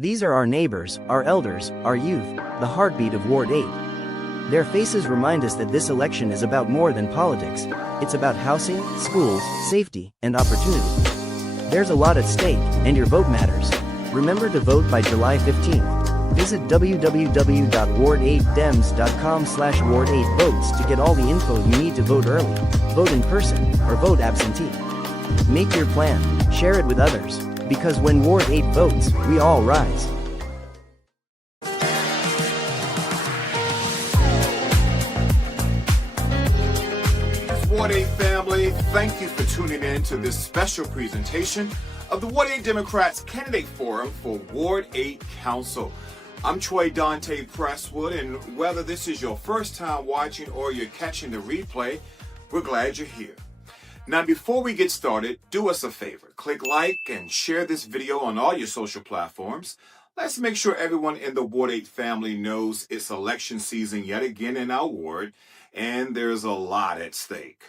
These are our neighbors, our elders, our youth, the heartbeat of Ward 8. Their faces remind us that this election is about more than politics. It's about housing, schools, safety, and opportunity. There's a lot at stake, and your vote matters. Remember to vote by July 15th. Visit www.ward8dems.com/ward8votes to get all the info you need to vote early, vote in person, or vote absentee. Make your plan, share it with others, because when Ward 8 votes, we all rise. Ward 8 family, thank you for tuning in to this special presentation of the Ward 8 Democrats Candidate Forum for Ward 8 Council. I'm Troy Dante Presswood, and whether this is your first time watching or you're catching the replay, we're glad you're here. Now, before we get started, do us a favor. Click like and share this video on all your social platforms. Let's make sure everyone in the Ward 8 family knows it's election season yet again in our ward, and there's a lot at stake.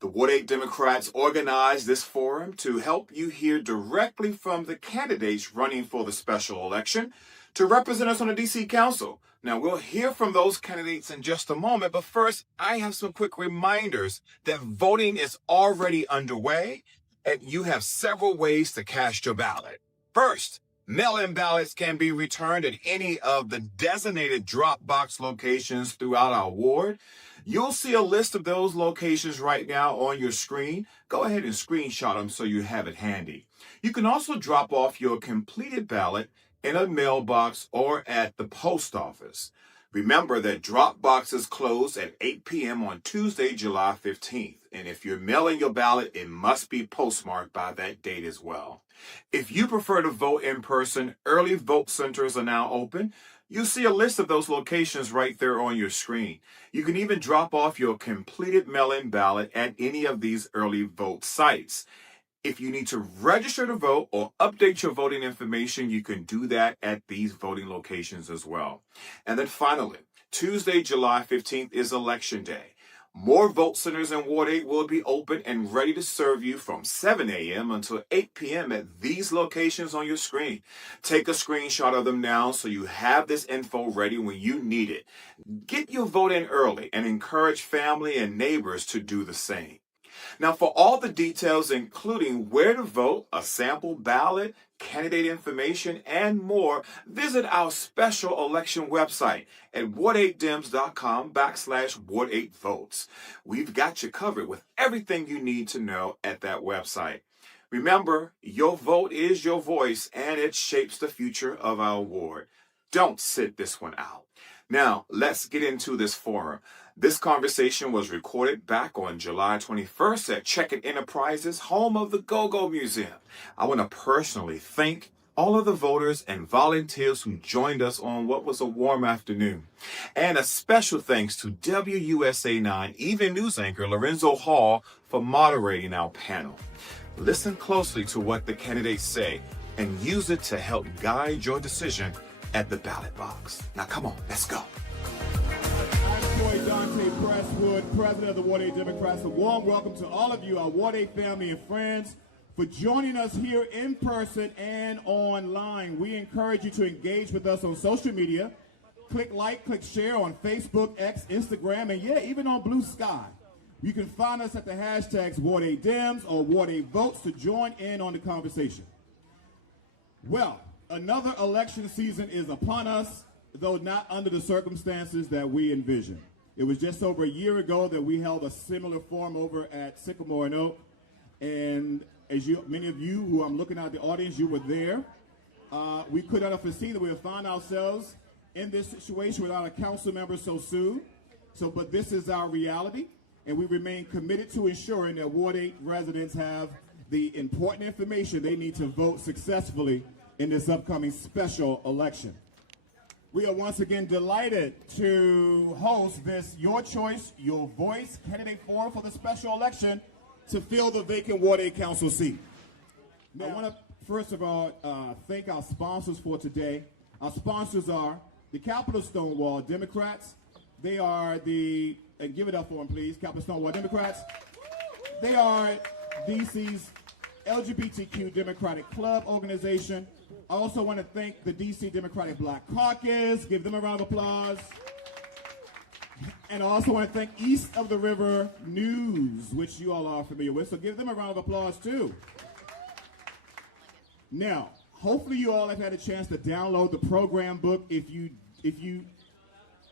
The Ward 8 Democrats organized this forum to help you hear directly from the candidates running for the special election to represent us on the DC Council. Now, we'll hear from those candidates in just a moment, but first, I have some quick reminders that voting is already underway, and you have several ways to cast your ballot. First, mail-in ballots can be returned at any of the designated drop box locations throughout our ward. You'll see a list of those locations right now on your screen. Go ahead and screenshot them so you have it handy. You can also drop off your completed ballot in a mailbox or at the post office. Remember that drop boxes close at 8 p.m. on Tuesday, July 15th. And if you're mailing your ballot, it must be postmarked by that date as well. If you prefer to vote in person, early vote centers are now open. You'll see a list of those locations right there on your screen. You can even drop off your completed mail-in ballot at any of these early vote sites. If you need to register to vote or update your voting information, you can do that at these voting locations as well. And then finally, Tuesday, July 15th is Election Day. More vote centers in Ward 8 will be open and ready to serve you from 7 a.m. until 8 p.m. at these locations on your screen. Take a screenshot of them now so you have this info ready when you need it. Get your vote in early and encourage family and neighbors to do the same. Now, for all the details, including where to vote, a sample ballot, candidate information, and more, visit our special election website at ward8dems.com/ward8votes. We've got you covered with everything you need to know at that website. Remember, your vote is your voice, and it shapes the future of our ward. Don't sit this one out. Now, let's get into this forum. This conversation was recorded back on July 21st at Check-It Enterprises, home of the Go-Go Museum. I want to personally thank all of the voters and volunteers who joined us on what was a warm afternoon. And a special thanks to WUSA 9 Even News anchor Lorenzo Hall for moderating our panel. Listen closely to what the candidates say and use it to help guide your decision at the ballot box. Now, come on, let's go. Troy Dante Presswood, President of the Ward 8 Democrats. A warm welcome to all of you, our Ward 8 family and friends, for joining us here in person and online. We encourage you to engage with us on social media. Click like, click share on Facebook, X, Instagram, and yeah, even on Blue Sky. You can find us at the hashtags Ward 8 Dems or Ward 8 Votes to join in on the conversation. Well, another election season is upon us, though not under the circumstances that we envisioned. It was just over a year ago that we held a similar forum over at Sycamore and Oak. And as many of you who I'm looking at the audience, you were there. We could not have foreseen that we would find ourselves in this situation without a council member so soon. But this is our reality, and we remain committed to ensuring that Ward 8 residents have the important information they need to vote successfully in this upcoming special election. We are once again delighted to host this Your Choice, Your Voice candidate forum for the special election to fill the vacant Ward 8 Council seat. Now, I want to first of all thank our sponsors for today. Our sponsors are the Capital Stonewall Democrats. They are the, and give it up for them please, Capital Stonewall Democrats. They are DC's LGBTQ Democratic Club organization. I also want to thank the D.C. Democratic Black Caucus. Give them a round of applause. And I also want to thank East of the River News, which you all are familiar with. So give them a round of applause, too. Now, hopefully you all have had a chance to download the program book. If you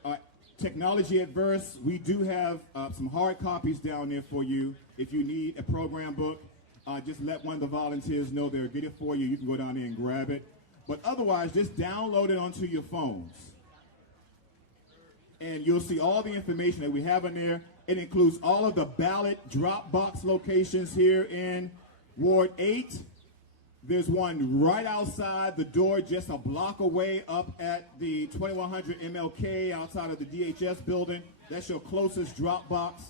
are technology adverse, we do have some hard copies down there for you. If you need a program book, just let one of the volunteers know they'll get it for you. You can go down there and grab it. But otherwise, just download it onto your phones. And you'll see all the information that we have in there. It includes all of the ballot drop box locations here in Ward 8. There's one right outside the door, just a block away up at the 2100 MLK outside of the DHS building. That's your closest drop box.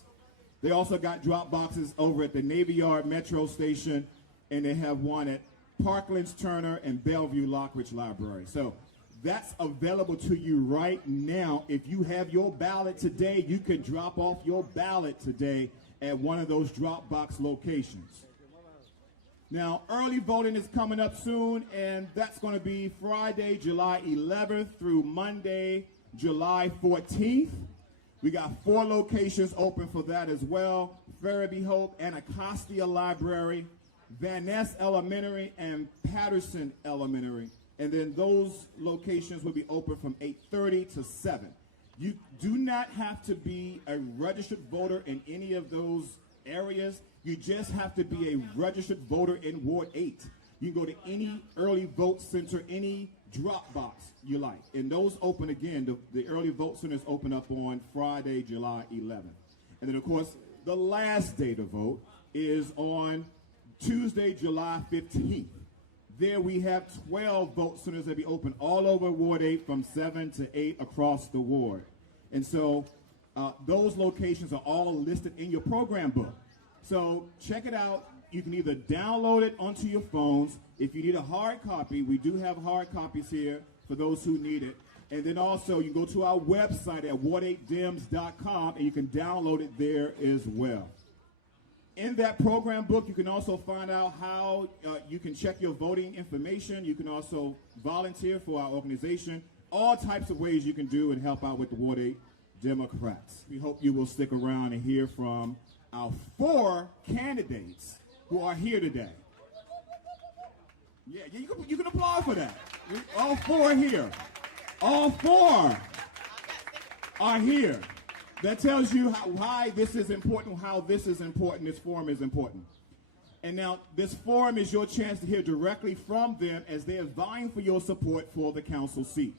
They also got drop boxes over at the Navy Yard Metro Station, and they have one at Parklands Turner and Bellevue Lockridge Library. So that's available to you right now. If you have your ballot today, you can drop off your ballot today at one of those drop box locations. Now, early voting is coming up soon, and that's going to be Friday, July 11th through Monday, July 14th. We got 4 locations open for that as well. Farabee Hope, Anacostia Library, Van Ness Elementary, and Patterson Elementary. And then those locations will be open from 8:30 to 7. You do not have to be a registered voter in any of those areas. You just have to be a registered voter in Ward 8. You can go to any early vote center, any drop box you like. And those open again, the early vote centers open up on Friday, July 11th. And then, of course, the last day to vote is on Tuesday, July 15th. There we have 12 vote centers that be open all over Ward 8 from 7 to 8 across the ward. And so those locations are all listed in your program book. So check it out. You can either download it onto your phones. If you need a hard copy, we do have hard copies here for those who need it. And then also you go to our website at ward8dems.com and you can download it there as well. In that program book, you can also find out how you can check your voting information. You can also volunteer for our organization. All types of ways you can do and help out with the Ward 8 Democrats. We hope you will stick around and hear from our 4 candidates who are here today. Yeah, you can applaud for that. All 4 are here. All 4 are here. That tells you why this is important, how this is important, this forum is important. And now, this forum is your chance to hear directly from them as they are vying for your support for the council seat.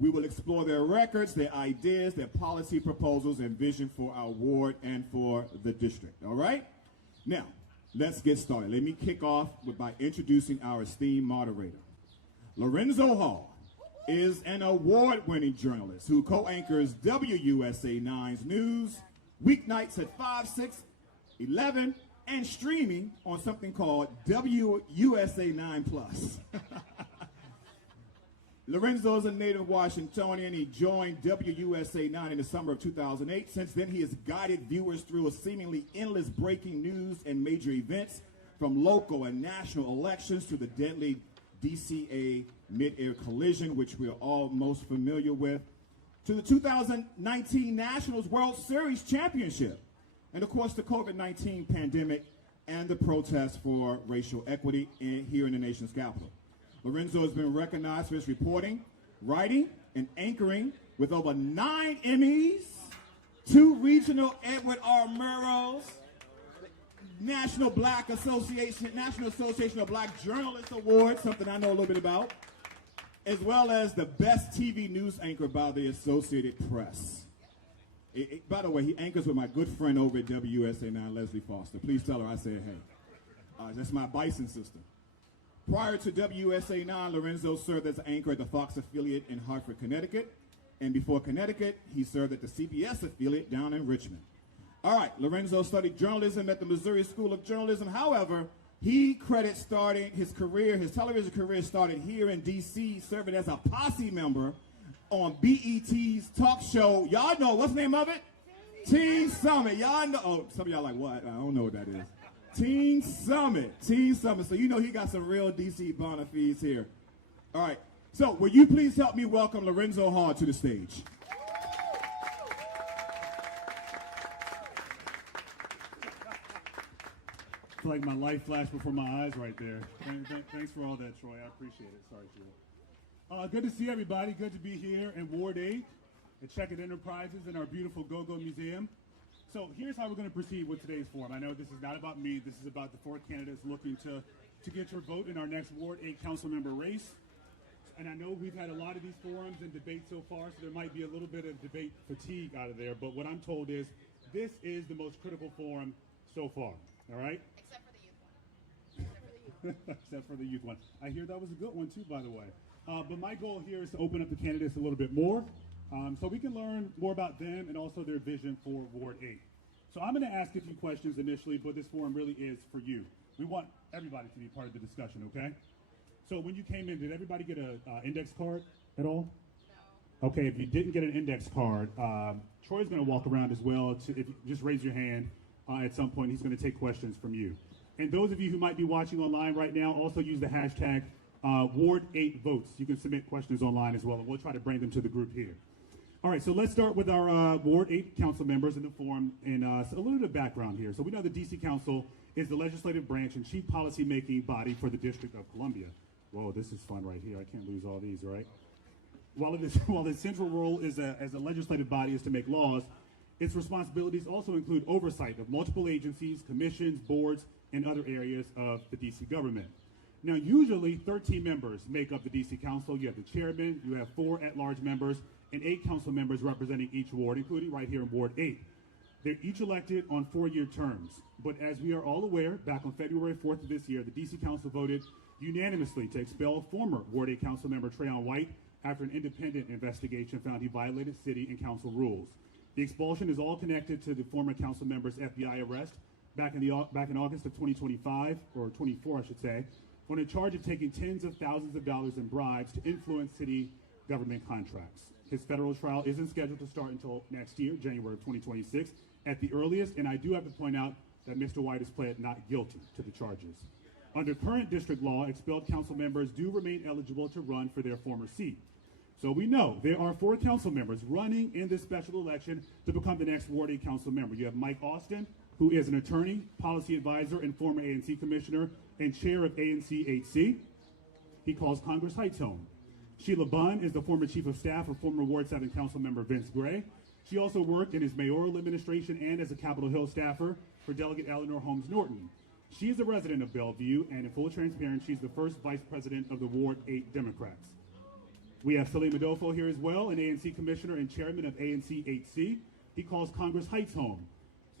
We will explore their records, their ideas, their policy proposals, and vision for our ward and for the district, all right? Now, let's get started. Let me kick off by introducing our esteemed moderator. Lorenzo Hall is an award-winning journalist who co-anchors WUSA 9's news weeknights at 5, 6, 11, and streaming on something called WUSA 9 Plus. Lorenzo is a native Washingtonian. He joined WUSA 9 in the summer of 2008. Since then, he has guided viewers through a seemingly endless breaking news and major events, from local and national elections to the deadly DCA mid-air collision, which we're all most familiar with, to the 2019 Nationals World Series Championship, and of course the COVID-19 pandemic and the protests for racial equity here in the nation's capital. Lorenzo has been recognized for his reporting, writing, and anchoring with over 9 Emmys, 2 regional Edward R. Murrows, National Association of Black Journalists Award, something I know a little bit about, as well as the best TV news anchor by the Associated Press. By the way, he anchors with my good friend over at WUSA 9, Leslie Foster. Please tell her I said hey. That's my Bison sister. Prior to WUSA 9, Lorenzo served as an anchor at the Fox affiliate in Hartford, Connecticut. And before Connecticut, he served at the CBS affiliate down in Richmond. All right, Lorenzo studied journalism at the Missouri School of Journalism. However, he credits starting his television career started here in D.C., serving as a posse member on BET's talk show. Y'all know, what's the name of it? Teen Summit. Y'all know, oh, some of y'all like, what? I don't know what that is. Teen Summit. So you know he got some real D.C. bona fides here All right. So, will you please help me welcome Lorenzo Hall to the stage? It's like my life flashed before my eyes right there. Thanks for all that, Troy. I appreciate it. Sorry, Sheila. Good to see everybody. Good to be here in Ward 8 at Checkit Enterprises in our beautiful Go-Go Museum. So here's how we're going to proceed with today's forum. I know this is not about me. This is about the 4 candidates looking to get your vote in our next Ward 8 council member race. And I know we've had a lot of these forums and debates so far, so there might be a little bit of debate fatigue out of there. But what I'm told is this is the most critical forum so far. All right? Except for the youth one. I hear that was a good one too, by the way. But my goal here is to open up the candidates a little bit more so we can learn more about them and also their vision for Ward 8. So I'm going to ask a few questions initially, but this forum really is for you. We want everybody to be part of the discussion, okay? So when you came in, did everybody get an index card at all? No. Okay, if you didn't get an index card, Troy's going to walk around as well. If you just raise your hand at some point, he's going to take questions from you. And those of you who might be watching online right now, also use the hashtag Ward8Votes. You can submit questions online as well, and we'll try to bring them to the group here. All right, so let's start with our Ward 8 council members in the forum and a little bit of background here. So we know the D.C. Council is the legislative branch and chief policy-making body for the District of Columbia. Whoa, this is fun right here. I can't lose all these, right? While its central role as a legislative body is to make laws, its responsibilities also include oversight of multiple agencies, commissions, boards, and other areas of the D.C. government. Now, usually 13 members make up the D.C. Council. You have the chairman, you have 4 at-large members, and 8 council members representing each ward, including right here in Ward 8. They're each elected on 4-year terms. But as we are all aware, back on February 4th of this year, the D.C. Council voted unanimously to expel former Ward 8 council member Trayon White after an independent investigation found he violated city and council rules. The expulsion is all connected to the former council member's FBI arrest back in August of 2025, or 24, I should say, on a charge of taking tens of thousands of dollars in bribes to influence city government contracts. His federal trial isn't scheduled to start until next year, January of 2026, at the earliest, and I do have to point out that Mr. White has pled not guilty to the charges. Under current district law, expelled council members do remain eligible to run for their former seat. So we know there are 4 council members running in this special election to become the next Ward 8 council member. You have Mike Austin, who is an attorney, policy advisor, and former ANC commissioner and chair of ANC 8C. He calls Congress Heights home. Sheila Bunn is the former chief of staff of former Ward 7 council member Vince Gray. She also worked in his mayoral administration and as a Capitol Hill staffer for Delegate Eleanor Holmes Norton. She is a resident of Bellevue, and in full transparency, she's the first vice president of the Ward 8 Democrats. We have Salim Adofo here as well, an ANC commissioner and chairman of ANC 8C. He calls Congress Heights home.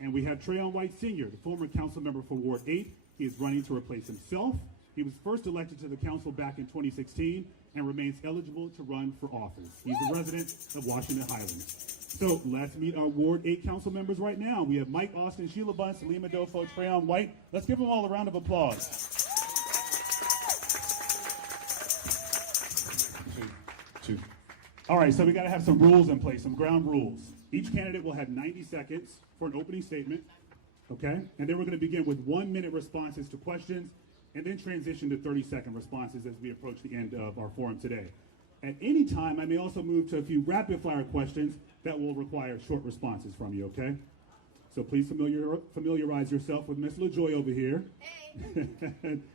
And we have Trayon White Sr., the former council member for Ward 8. He is running to replace himself. He was first elected to the council back in 2016 and remains eligible to run for office. He's a resident of Washington Highlands. So let's meet our Ward 8 council members right now. We have Mike Austin, Sheila Bunn, Salim Adofo, Trayon White. Let's give them all a round of applause. Two. All right, so we got to have some rules in place, some ground rules. Each candidate will have 90 seconds for an opening statement, okay? And then we're going to begin with 1-minute responses to questions and then transition to 30-second responses as we approach the end of our forum today. At any time, I may also move to a few rapid-fire questions that will require short responses from you, okay? So please familiarize yourself with Ms. LaJoy over here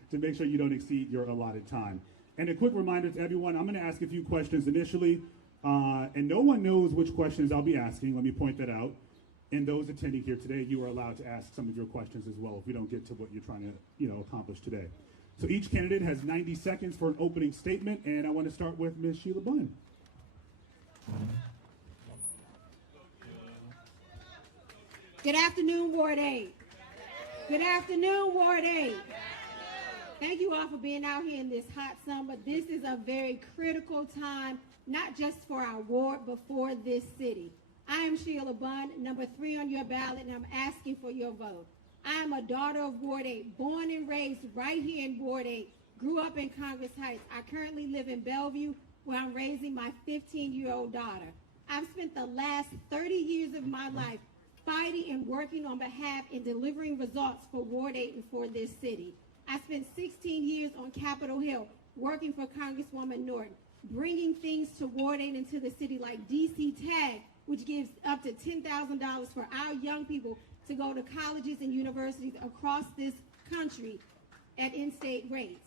to make sure you don't exceed your allotted time. And a quick reminder to everyone, I'm going to ask a few questions initially, and no one knows which questions I'll be asking. Let me point that out. And those attending here today, you are allowed to ask some of your questions as well if we don't get to what you're trying to, accomplish today. So each candidate has 90 seconds for an opening statement, and I want to start with Ms. Sheila Bunn. Good afternoon, Ward 8. Good afternoon, Ward 8. Thank you all for being out here in this hot summer. This is a very critical time, not just for our ward, but for this city. I am Sheila Bunn, number 3 on your ballot, and I'm asking for your vote. I am a daughter of Ward 8, born and raised right here in Ward 8, grew up in Congress Heights. I currently live in Bellevue, where I'm raising my 15-year-old daughter. I've spent the last 30 years of my life fighting and working on behalf and delivering results for Ward 8 and for this city. I spent 16 years on Capitol Hill working for Congresswoman Norton, bringing things to Ward 8 and to the city like DC Tag, which gives up to $10,000 for our young people to go to colleges and universities across this country at in-state rates.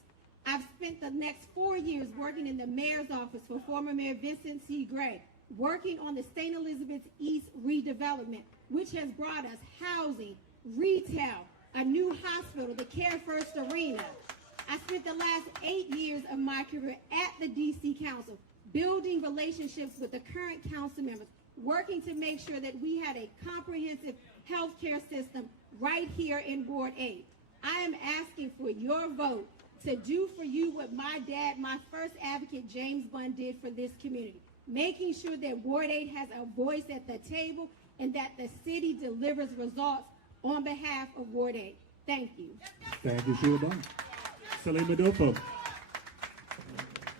I've spent the next 4 years working in the mayor's office for former Mayor Vincent C. Gray, working on the St. Elizabeth East redevelopment, which has brought us housing, retail, a new hospital, the Care First Arena. I spent the last 8 years of my career at the DC Council, building relationships with the current council members, working to make sure that we had a comprehensive health care system right here in Ward 8. I am asking for your vote to do for you what my dad, my first advocate, James Bunn, did for this community, making sure that Ward 8 has a voice at the table and that the city delivers results on behalf of Ward 8. Thank you. Thank you, Sheila Bunn. Salim Adofo.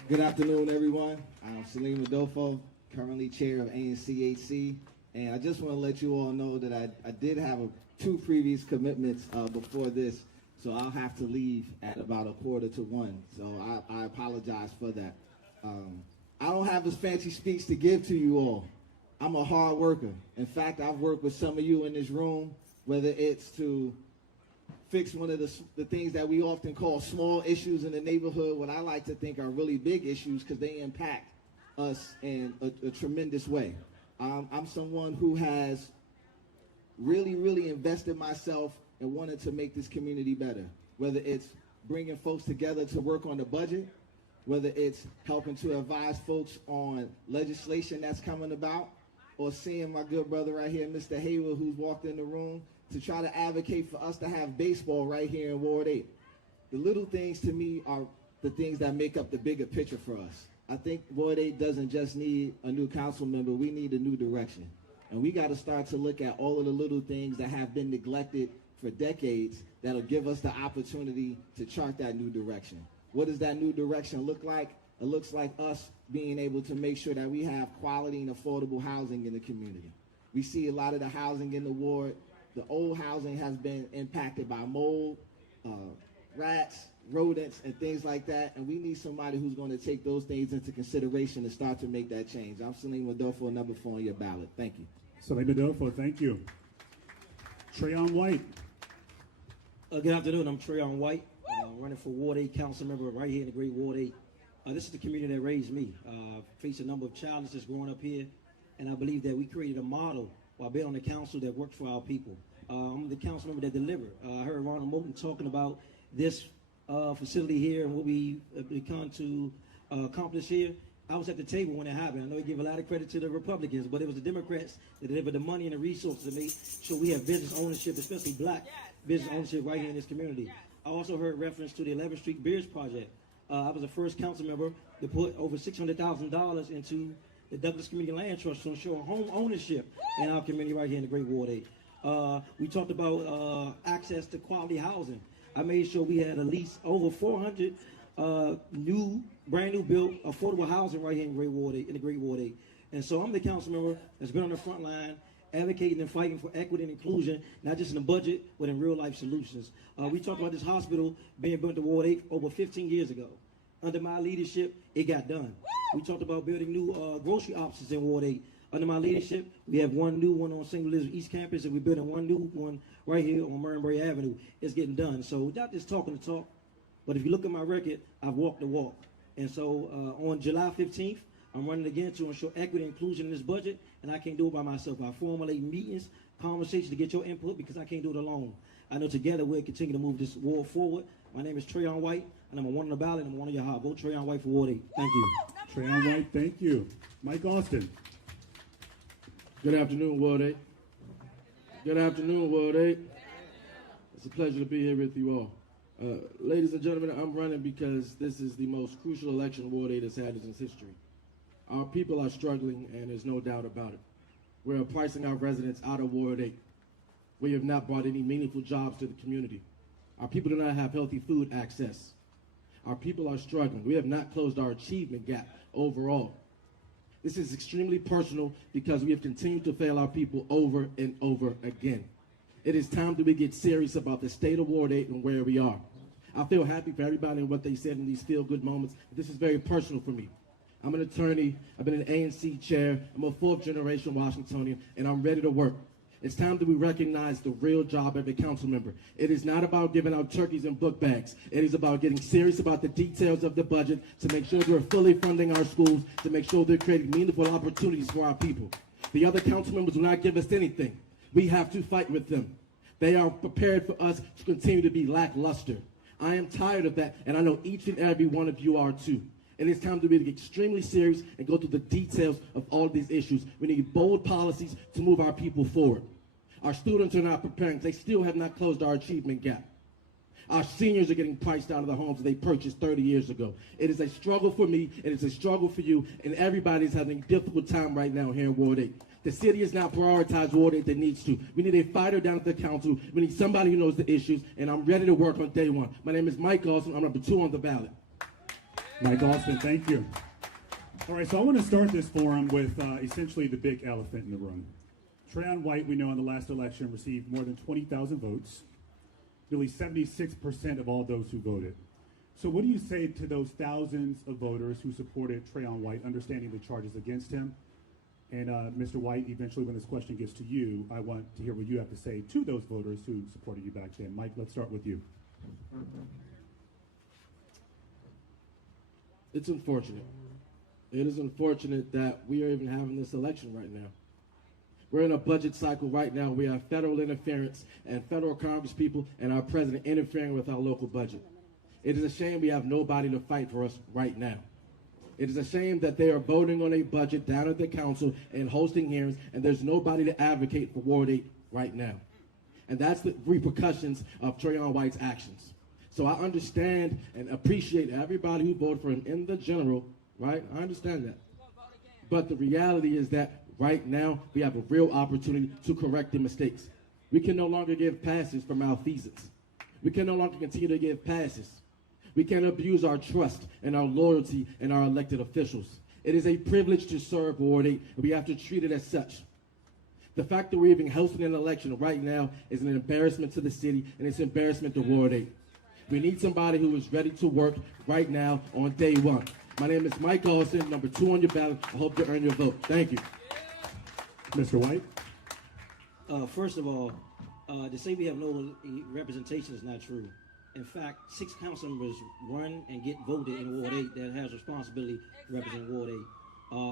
Good afternoon, everyone. I'm Salim Adofo, currently chair of ANCHC, and I just want to let you all know that I did have 2 previous commitments before this, so I'll have to leave at about 1:45. So I apologize for that. I don't have this fancy speech to give to you all. I'm a hard worker. In fact, I've worked with some of you in this room, whether it's to fix one of the things that we often call small issues in the neighborhood, what I like to think are really big issues because they impact us in a tremendous way. I'm someone who has really invested myself and wanted to make this community better, whether it's bringing folks together to work on the budget, whether it's helping to advise folks on legislation that's coming about, or seeing my good brother right here, Mr. Hayward, who's walked in the room, to try to advocate for us to have baseball right here in Ward 8. The little things to me are the things that make up the bigger picture for us. I think Ward 8 doesn't just need a new council member, we need a new direction. And we got to start to look at all of the little things that have been neglected for decades that'll give us the opportunity to chart that new direction. What does that new direction look like? It looks like us being able to make sure that we have quality and affordable housing in the community. We see a lot of the housing in the ward. The old housing has been impacted by mold, rats, rodents, and things like that, and we need somebody who's going to take those things into consideration and start to make that change. I'm Salim Adofo, number 4 on your ballot. Thank you. Salim Adofo, thank you. Trayon White. Good afternoon. I'm Trayon White, running for Ward 8 council member right here in the great Ward 8. This is the community that raised me. Faced a number of challenges growing up here, and I believe that we created a model while being on the council that worked for our people. I'm the council member that delivered. I heard Ronald Moulton talking about this facility here and what we become to accomplish here. I was at the table when it happened. I know he gave a lot of credit to the Republicans, but it was the Democrats that delivered the money and the resources to make sure we have business ownership, especially black business ownership right here in this community. I also heard reference to the 11th Street Bridge project. I was the first council member to put over $600,000 into the Douglas Community Land Trust to ensure home ownership in our community right here in the great Ward 8. We talked about access to quality housing. I made sure we had at least over 400 brand new built affordable housing right here in the great Ward 8. And so I'm the council member that's been on the front line advocating and fighting for equity and inclusion, not just in the budget, but in real life solutions. We talked about this hospital being built in Ward 8 over 15 years ago. Under my leadership, it got done. We talked about building new grocery offices in Ward 8. Under my leadership, we have one new one on St. Elizabeth East Campus, and we're building one new one right here on Murray Avenue. It's getting done. So not just talking the talk, but if you look at my record, I've walked the walk. And so on July 15th, I'm running again to ensure equity and inclusion in this budget, and I can't do it by myself. I formulate meetings, conversations to get your input because I can't do it alone. I know together we'll continue to move this ward forward. My name is Trayon White, and I'm a 1 on the ballot, and I'm 1 on your heart. Vote Trayon White for Ward 8. Thank you. Trayon White, thank you. Mike Austin. Good afternoon, Ward 8. Good afternoon, Ward 8. It's a pleasure to be here with you all. Ladies and gentlemen, I'm running because this is the most crucial election Ward 8 has had in its history. Our people are struggling, and there's no doubt about it. We're pricing our residents out of Ward 8. We have not brought any meaningful jobs to the community. Our people do not have healthy food access. Our people are struggling. We have not closed our achievement gap overall. This is extremely personal because we have continued to fail our people over and over again. It is time that we get serious about the state of Ward 8 and where we are. I feel happy for everybody and what they said in these feel-good moments. This is very personal for me. I'm an attorney. I've been an ANC chair. I'm a fourth-generation Washingtonian, and I'm ready to work. It's time that we recognize the real job of a council member. It is not about giving out turkeys and book bags. It is about getting serious about the details of the budget to make sure we're fully funding our schools, to make sure they're creating meaningful opportunities for our people. The other council members will not give us anything. We have to fight with them. They are prepared for us to continue to be lackluster. I am tired of that, and I know each and every one of you are too. And it's time to be extremely serious and go through the details of all of these issues. We need bold policies to move our people forward. Our students are not preparing. They still have not closed our achievement gap. Our seniors are getting priced out of the homes that they purchased 30 years ago. It is a struggle for me, and it's a struggle for you, and everybody's having a difficult time right now here in Ward 8. The city has not prioritized Ward 8 that needs to. We need a fighter down at the council. We need somebody who knows the issues, and I'm ready to work on day one. My name is Mike Austin. I'm number 2 on the ballot. Mike Austin, thank you. All right, so I want to start this forum with essentially the big elephant in the room. Trayon White, we know in the last election, received more than 20,000 votes, nearly 76% of all those who voted. So what do you say to those thousands of voters who supported Trayon White, understanding the charges against him? And Mr. White, eventually when this question gets to you, I want to hear what you have to say to those voters who supported you back then. Mike, let's start with you. It's unfortunate. It is unfortunate that we are even having this election right now. We're in a budget cycle right now. We have federal interference and federal Congress people and our president interfering with our local budget. It is a shame we have nobody to fight for us right now. It is a shame that they are voting on a budget down at the council and hosting hearings, and there's nobody to advocate for Ward 8 right now. And that's the repercussions of Trayon White's actions. So I understand and appreciate everybody who voted for him in the general, right? I understand that. But the reality is that right now, we have a real opportunity to correct the mistakes. We can no longer give passes for malfeasance. We can no longer continue to give passes. We can't abuse our trust and our loyalty and our elected officials. It is a privilege to serve Ward 8, and we have to treat it as such. The fact that we're even hosting an election right now is an embarrassment to the city, and it's an embarrassment to Ward 8. We need somebody who is ready to work right now on day one. My name is Mike Austin, number 2 on your ballot. I hope to earn your vote. Thank you. Mr. White? First of all, to say we have no representation is not true. In fact, 6 council members run and get voted in Ward 8 that has responsibility to represent Ward 8.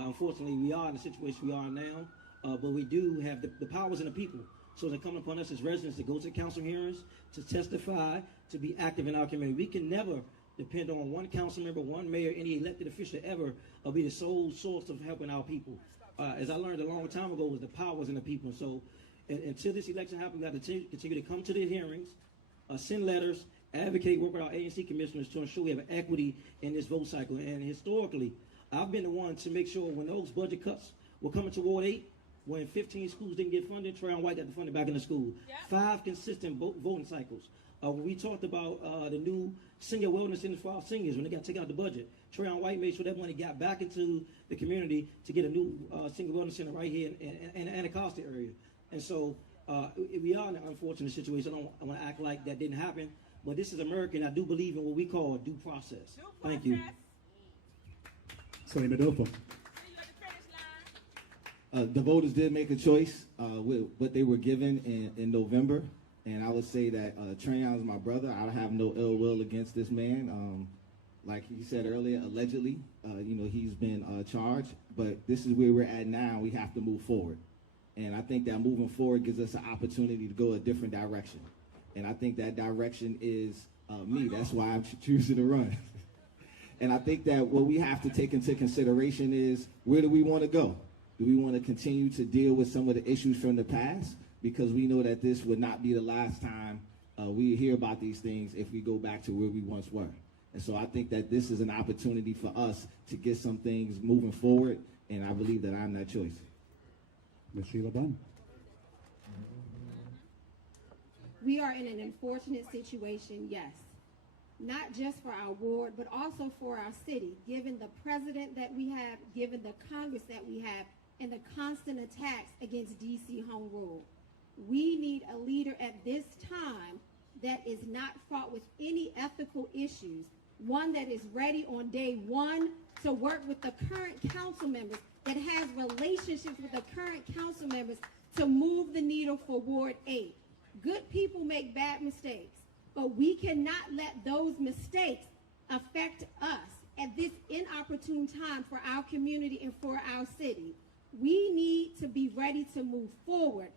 Unfortunately, we are in the situation we are now, but we do have the powers in the people. So they're coming upon us as residents to go to council hearings, to testify, to be active in our community. We can never depend on one council member, one mayor, any elected official ever be the sole source of helping our people. As I learned a long time ago, was the powers in the people. So until this election happens, we have to continue to come to the hearings, send letters, advocate, work with our ANC commissioners to ensure we have equity in this vote cycle. And historically, I've been the one to make sure when those budget cuts were coming to Ward 8, when 15 schools didn't get funded, Trayon White got the funding back in the school. Yep. 5 consistent voting cycles. When we talked about the new senior wellness centers for our seniors, when they got taken out the budget, Trayon White made sure that money got back into the community to get a new senior wellness center right here in the Anacostia area. And so we are in an unfortunate situation. I don't want to act like that didn't happen, but this is America, and I do believe in what we call due process. Thank you. Salim Adofo. The voters did make a choice with what they were given in November, and I would say that Trayon is my brother. I have no ill will against this man. Like he said earlier, allegedly, he's been charged, but this is where we're at now. We have to move forward, and I think that moving forward gives us an opportunity to go a different direction, and I think that direction is me. That's why I'm choosing to run. And I think that what we have to take into consideration is, where do we want to go? Do we want to continue to deal with some of the issues from the past? Because we know that this would not be the last time we hear about these things if we go back to where we once were. And so I think that this is an opportunity for us to get some things moving forward, and I believe that I'm that choice. Ms. Sheila Bunn. We are in an unfortunate situation, yes. Not just for our ward, but also for our city, given the president that we have, given the Congress that we have, and the constant attacks against D.C. home rule. We need a leader at this time that is not fraught with any ethical issues, one that is ready on day one to work with the current council members, that has relationships with the current council members to move the needle for Ward 8. Good people make bad mistakes, but we cannot let those mistakes affect us at this inopportune time for our community and for our city. We need to be ready to move forward.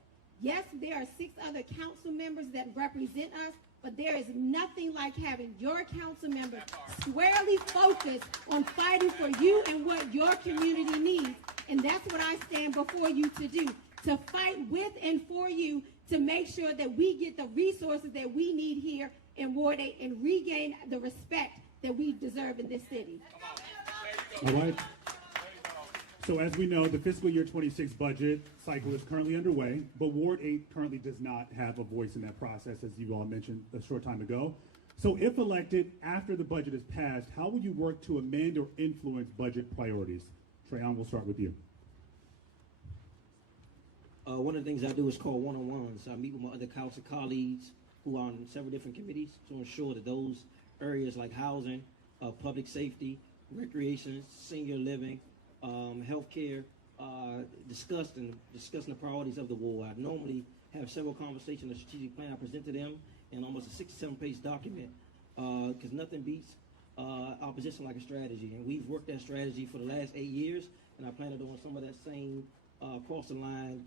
Yes, there are 6 other council members that represent us, but there is nothing like having your council members squarely focused on fighting for you and what your community needs. And that's what I stand before you to do, to fight with and for you to make sure that we get the resources that we need here in Ward 8 and regain the respect that we deserve in this city. All right. So as we know, the fiscal year 26 budget cycle is currently underway, but Ward 8 currently does not have a voice in that process, as you all mentioned a short time ago. So if elected after the budget is passed, how will you work to amend or influence budget priorities? Trayon, we'll start with you. One of the things I do is call one-on-ones. I meet with my other council colleagues who are on several different committees to ensure that those areas like housing, public safety, recreation, senior living, healthcare, discussing the priorities of the ward. I normally have several conversations, a strategic plan I present to them in almost a 6 to 7 page document, because nothing beats opposition like a strategy. And we've worked that strategy for the last 8 years, and I plan on doing some of that same across the line,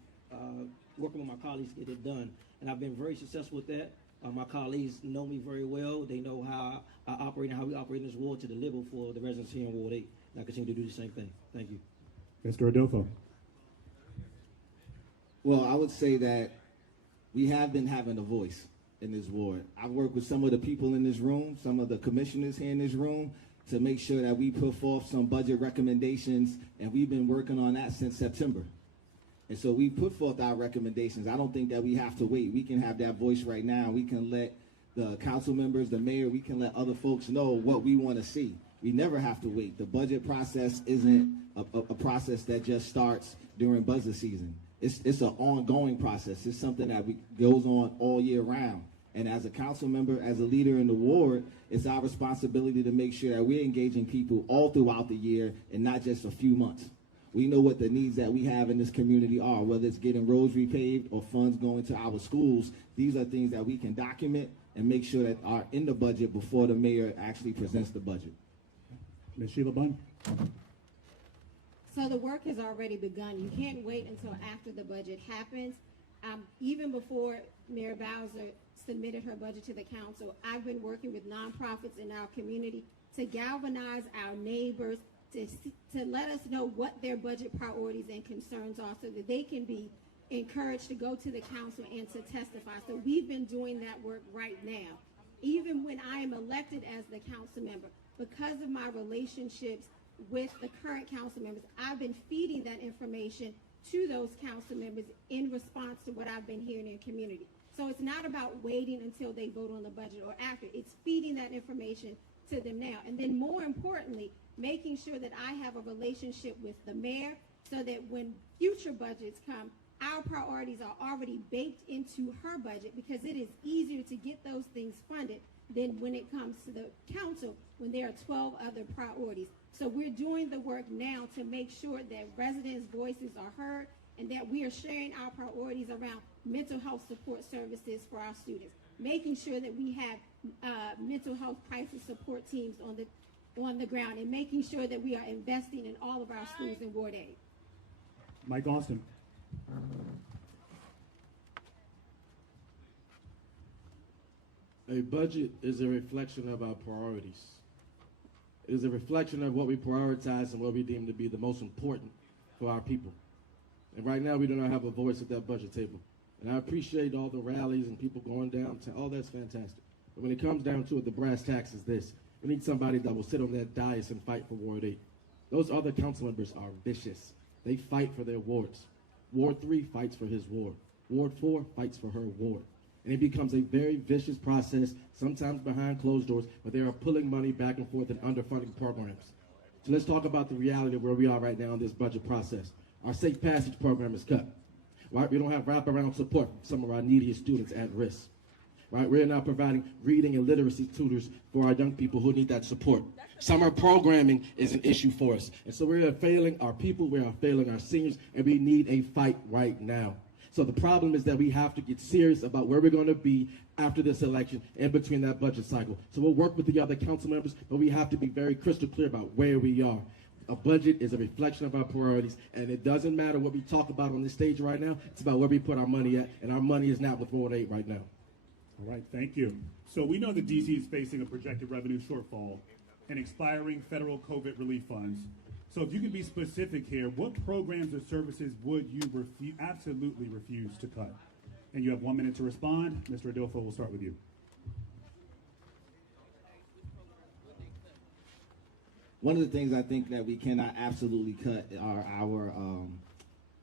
working with my colleagues to get it done. And I've been very successful with that. My colleagues know me very well. They know how I operate and how we operate in this ward to deliver for the residents here in Ward 8. And I continue to do the same thing. Thank you. Mr. Adofo. Well, I would say that we have been having a voice in this ward. I've worked with some of the people in this room, some of the commissioners here in this room, to make sure that we put forth some budget recommendations, and we've been working on that since September. And so we put forth our recommendations. I don't think that we have to wait. We can have that voice right now. We can let the council members, the mayor, we can let other folks know what we want to see. We never have to wait. The budget process isn't a process that just starts during budget season. It's an ongoing process. It's something that goes on all year round. And as a council member, as a leader in the ward, it's our responsibility to make sure that we're engaging people all throughout the year and not just a few months. We know what the needs that we have in this community are, whether it's getting roads repaved or funds going to our schools. These are things that we can document and make sure that are in the budget before the mayor actually presents the budget. Ms. Sheila Bunn. So the work has already begun. You can't wait until after the budget happens. Even before Mayor Bowser submitted her budget to the council, I've been working with nonprofits in our community to galvanize our neighbors, to let us know what their budget priorities and concerns are so that they can be encouraged to go to the council and to testify. So we've been doing that work right now. Even when I am elected as the council member, because of my relationships with the current council members, I've been feeding that information to those council members in response to what I've been hearing in the community. So it's not about waiting until they vote on the budget or after. It's feeding that information to them now. And then more importantly, making sure that I have a relationship with the mayor so that when future budgets come, our priorities are already baked into her budget, because it is easier to get those things funded than when it comes to the council when there are 12 other priorities. So we're doing the work now to make sure that residents' voices are heard and that we are sharing our priorities around mental health support services for our students, making sure that we have mental health crisis support teams on the ground, and making sure that we are investing in all of our schools in Ward 8. Mike Austin. A budget is a reflection of our priorities. It is a reflection of what we prioritize and what we deem to be the most important for our people. And right now, we do not have a voice at that budget table. And I appreciate all the rallies and people going down. All that's fantastic. But when it comes down to it, the brass tacks is this. We need somebody that will sit on that dais and fight for Ward 8. Those other council members are vicious. They fight for their wards. Ward 3 fights for his ward. Ward 4 fights for her ward. And it becomes a very vicious process, sometimes behind closed doors, but they are pulling money back and forth and underfunding programs. So let's talk about the reality of where we are right now in this budget process. Our Safe Passage program is cut. Right? We don't have wraparound support for some of our neediest students at risk. right? We're not providing reading and literacy tutors for our young people who need that support. Summer programming is an issue for us. And so we are failing our people, we are failing our seniors, and we need a fight right now. So the problem is that we have to get serious about where we're going to be after this election and between that budget cycle. So we'll work with the other council members, but we have to be very crystal clear about where we are. A budget is a reflection of our priorities, and it doesn't matter what we talk about on this stage right now. It's about where we put our money at, and our money is not with Ward 8 right now. All right, thank you. So we know that DC is facing a projected revenue shortfall and expiring federal COVID relief funds. So if you can be specific here, what programs or services would you absolutely refuse to cut? And you have 1 minute to respond. Mr. Adofo, we'll start with you. One of the things I think that we cannot absolutely cut are our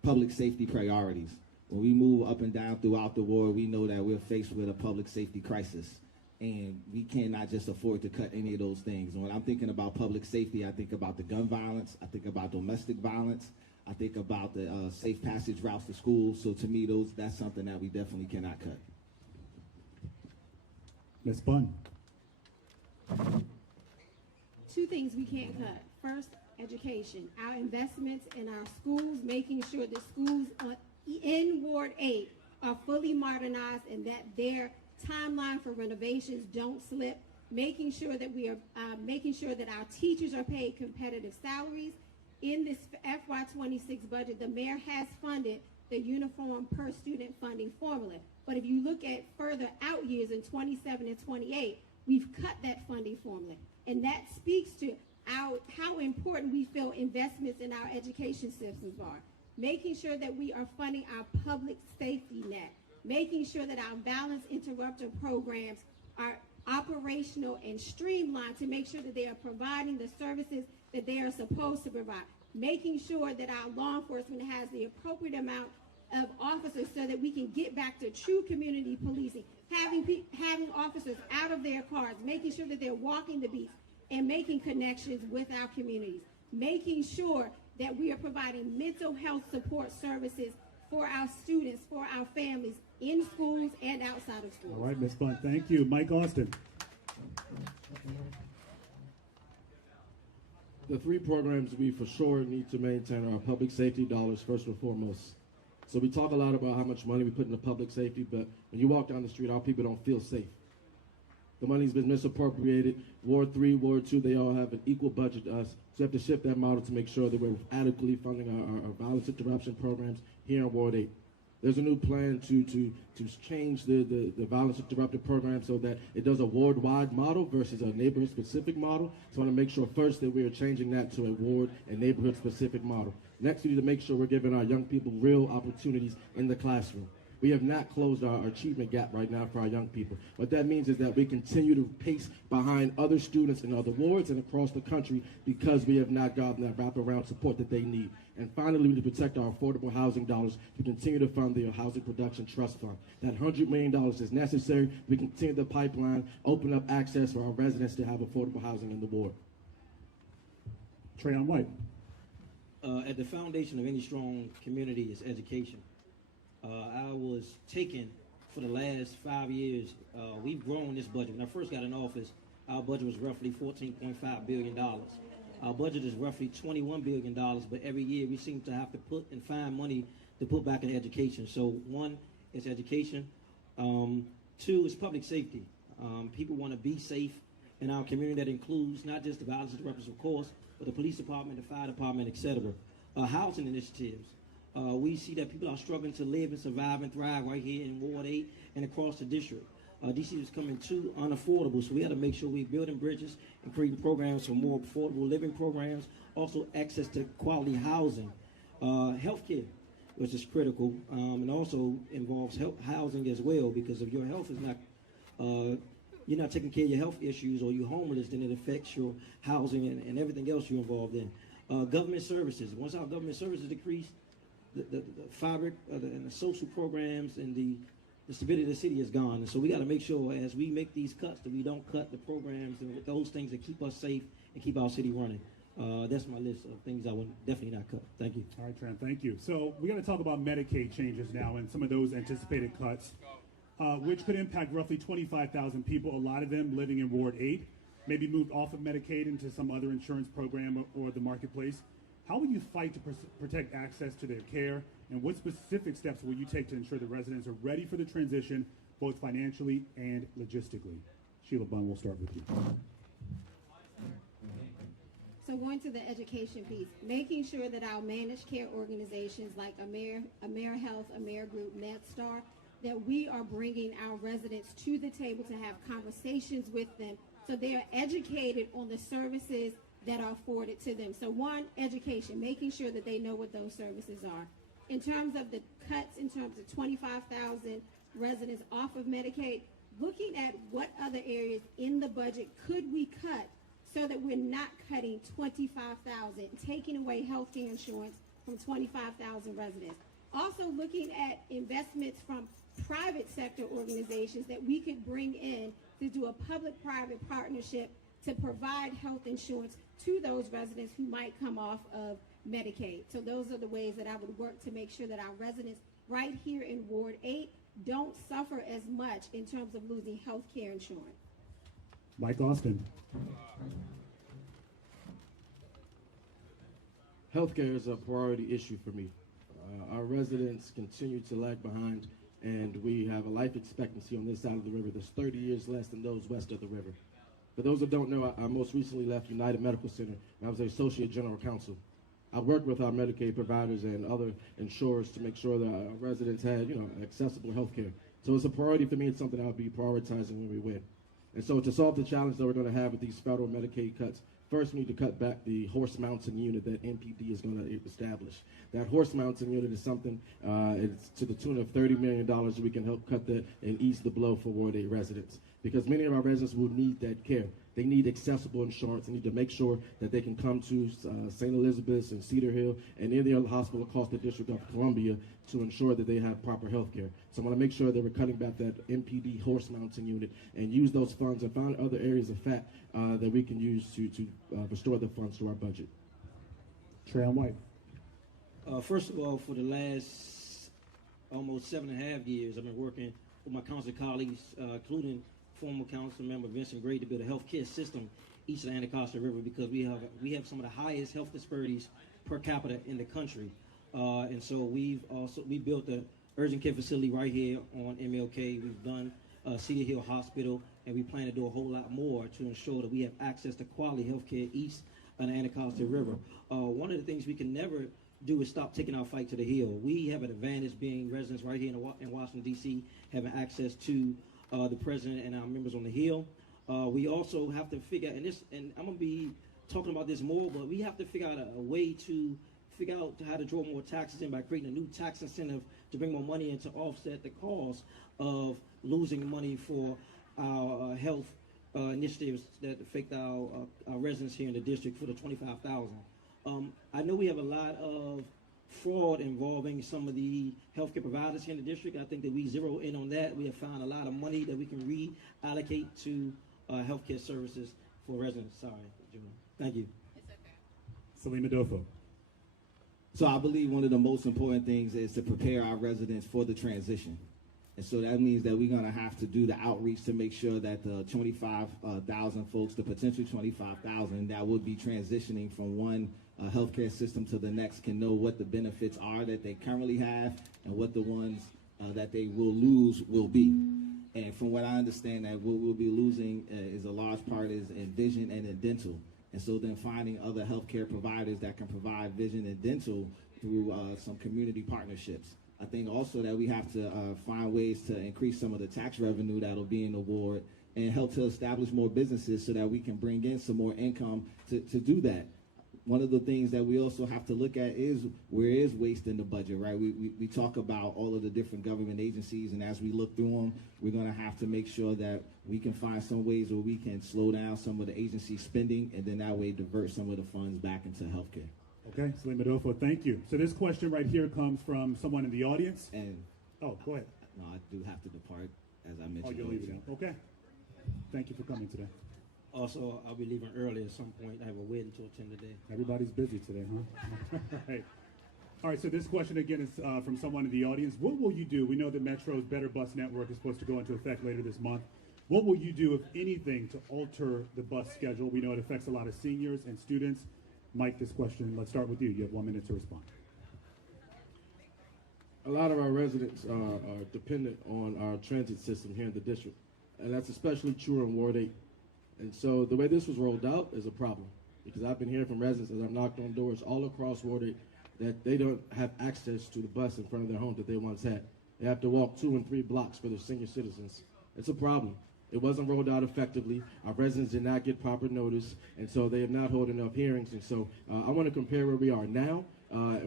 public safety priorities. When we move up and down throughout the ward, we know that we're faced with a public safety crisis, and we cannot just afford to cut any of those things. And when I'm thinking about public safety, I think about the gun violence, I think about domestic violence, I think about the safe passage routes to schools. So to me, that's something that we definitely cannot cut. Ms. Bunn. Two things we can't cut. First, education. Our investments in our schools, making sure that schools in Ward 8 are fully modernized and that their timeline for renovations don't slip. Making sure that we are making sure that our teachers are paid competitive salaries. In this FY26 budget, the mayor has funded the uniform per student funding formula. But if you look at further out years in 27 and 28, we've cut that funding formula. And that speaks to how important we feel investments in our education systems are. Making sure that we are funding our public safety net. Making sure that our violence interrupter programs are operational and streamlined to make sure that they are providing the services that they are supposed to provide. Making sure that our law enforcement has the appropriate amount of officers so that we can get back to true community policing. Having officers out of their cars, making sure that they're walking the beats and making connections with our communities. Making sure that we are providing mental health support services for our students, for our families, in schools and outside of schools. All right, Ms. Bunn, thank you. Mike Austin. The three programs we for sure need to maintain are public safety dollars first and foremost. So we talk a lot about how much money we put into public safety, but when you walk down the street, our people don't feel safe. The money's been misappropriated. Ward 3, Ward 2, they all have an equal budget to us. So we have to shift that model to make sure that we're adequately funding our violence interruption programs here in Ward 8. There's a new plan to change the violence interrupted program so that it does a ward-wide model versus a neighborhood-specific model. So I want to make sure first that we are changing that to a ward and neighborhood-specific model. Next, we need to make sure we're giving our young people real opportunities in the classroom. We have not closed our achievement gap right now for our young people. What that means is that we continue to pace behind other students in other wards and across the country because we have not gotten that wraparound support that they need. And finally, we need to protect our affordable housing dollars to continue to fund the Housing Production Trust Fund. That $100 million is necessary. We continue the pipeline, open up access for our residents to have affordable housing in the ward. Trayon White. At the foundation of any strong community is education. I was taken for the last 5 years. We've grown this budget. When I first got in office, our budget was roughly $14.5 billion. Our budget is roughly $21 billion, but every year we seem to have to put and find money to put back in education. So one is education. Two is public safety. People want to be safe in our community. That includes not just the violence interrupters, of course, but the police department, the fire department, etc. Housing initiatives. We see that people are struggling to live and survive and thrive right here in Ward 8 and across the district. DC is coming too unaffordable, so we have to make sure we're building bridges and creating programs for more affordable living programs, also access to quality housing, healthcare, which is critical, and also involves housing as well, because if your health is not, you're not taking care of your health issues or you're homeless, then it affects your housing and everything else you're involved in. Government services. Once our government services decrease, the fabric and the social programs and the stability of the city is gone. And so we got to make sure as we make these cuts that we don't cut the programs and those things that keep us safe and keep our city running. That's my list of things I would definitely not cut. Thank you. All right, Tran, thank you. So we got to talk about Medicaid changes now and some of those anticipated cuts. which could impact roughly 25,000 people, a lot of them living in Ward 8, maybe moved off of Medicaid into some other insurance program or the marketplace. How will you fight to protect access to their care, and what specific steps will you take to ensure the residents are ready for the transition, both financially and logistically? Sheila Bunn, we'll start with you. So going to the education piece, making sure that our managed care organizations like AmeriHealth, AmeriGroup, MedStar, that we are bringing our residents to the table to have conversations with them so they are educated on the services that are afforded to them. So one, education, making sure that they know what those services are. In terms of the cuts, in terms of 25,000 residents off of Medicaid, looking at what other areas in the budget could we cut so that we're not cutting 25,000, taking away healthcare insurance from 25,000 residents. Also looking at investments from private sector organizations that we could bring in to do a public-private partnership to provide health insurance to those residents who might come off of Medicaid. So those are the ways that I would work to make sure that our residents right here in Ward 8 don't suffer as much in terms of losing health care insurance. Mike Austin. Healthcare is a priority issue for me. Our residents continue to lag behind, and we have a life expectancy on this side of the river that's 30 years less than those west of the river. For those that don't know, I most recently left United Medical Center, and I was the Associate General Counsel. I worked with our Medicaid providers and other insurers to make sure that our residents had, accessible health care. So it's a priority for me. It's something I'll be prioritizing when we win. And so to solve the challenge that we're going to have with these federal Medicaid cuts, first we need to cut back the horse mountain unit that MPD is going to establish. That horse mountain unit is something, it's to the tune of $30 million. We can help cut that and ease the blow for Ward 8 residents. Because many of our residents will need that care. They need accessible insurance. They need to make sure that they can come to St. Elizabeth's and Cedar Hill and any other hospital across the District of Columbia to ensure that they have proper health care. So I want to make sure that we're cutting back that MPD horse mounting unit and use those funds and find other areas of fat that we can use to restore the funds to our budget. Trayon White. First of all, for the last almost 7.5 years, I've been working with my council colleagues, including former council member Vincent Gray, to build a health care system east of the Anacostia River, because we have some of the highest health disparities per capita in the country. And so we built the urgent care facility right here on MLK. We've done Cedar Hill Hospital, and we plan to do a whole lot more to ensure that we have access to quality health care east of the Anacostia River. One of the things we can never do is stop taking our fight to the hill. We have an advantage being residents right here in Washington, D.C., having access to the president and our members on the Hill. We also have to figure out, and I'm going to be talking about this more, but we have to figure out a way to figure out how to draw more taxes in by creating a new tax incentive to bring more money in to offset the cost of losing money for our health initiatives that affect our residents here in the district for the 25,000. I know we have a lot of fraud involving some of the healthcare providers here in the district. I think that we zero in on that. We have found a lot of money that we can reallocate to healthcare services for residents. Sorry, June. Thank you. It's okay. Salim Adofo. So I believe one of the most important things is to prepare our residents for the transition. And so that means that we're going to have to do the outreach to make sure that the 25,000 folks, the potential 25,000 that will be transitioning from one healthcare system to the next, can know what the benefits are that they currently have and what the ones that they will lose will be. And from what I understand, that what we'll be losing is a large part is in vision and in dental. And so then finding other healthcare providers that can provide vision and dental through some community partnerships. I think also that we have to find ways to increase some of the tax revenue that'll be in the ward and help to establish more businesses so that we can bring in some more income to do that. One of the things that we also have to look at is where is waste in the budget, right? We talk about all of the different government agencies, and as we look through them, we're going to have to make sure that we can find some ways where we can slow down some of the agency spending, and then that way divert some of the funds back into healthcare. Okay, Salim Adofo, thank you. So this question right here comes from someone in the audience. And oh, go ahead. no, I do have to depart, as I mentioned. Oh, you'll leave it out. Okay. Thank you for coming today. Also, I'll be leaving early at some point. I have a wedding to attend today. Everybody's busy today, huh? All right. All right, so this question again is from someone in the audience. What will you do? We know that Metro's Better Bus Network is supposed to go into effect later this month. What will you do, if anything, to alter the bus schedule? We know it affects a lot of seniors and students. Mike, this question, let's start with you. You have 1 minute to respond. A lot of our residents are dependent on our transit system here in the district, and that's especially true in Ward 8. And so the way this was rolled out is a problem, because I've been hearing from residents as I've knocked on doors all across Ward 8 that they don't have access to the bus in front of their home that they once had. They have to walk 2 and 3 blocks for their senior citizens. It's a problem. It wasn't rolled out effectively. Our residents did not get proper notice, and so they have not held enough hearings. And so I want to compare where we are now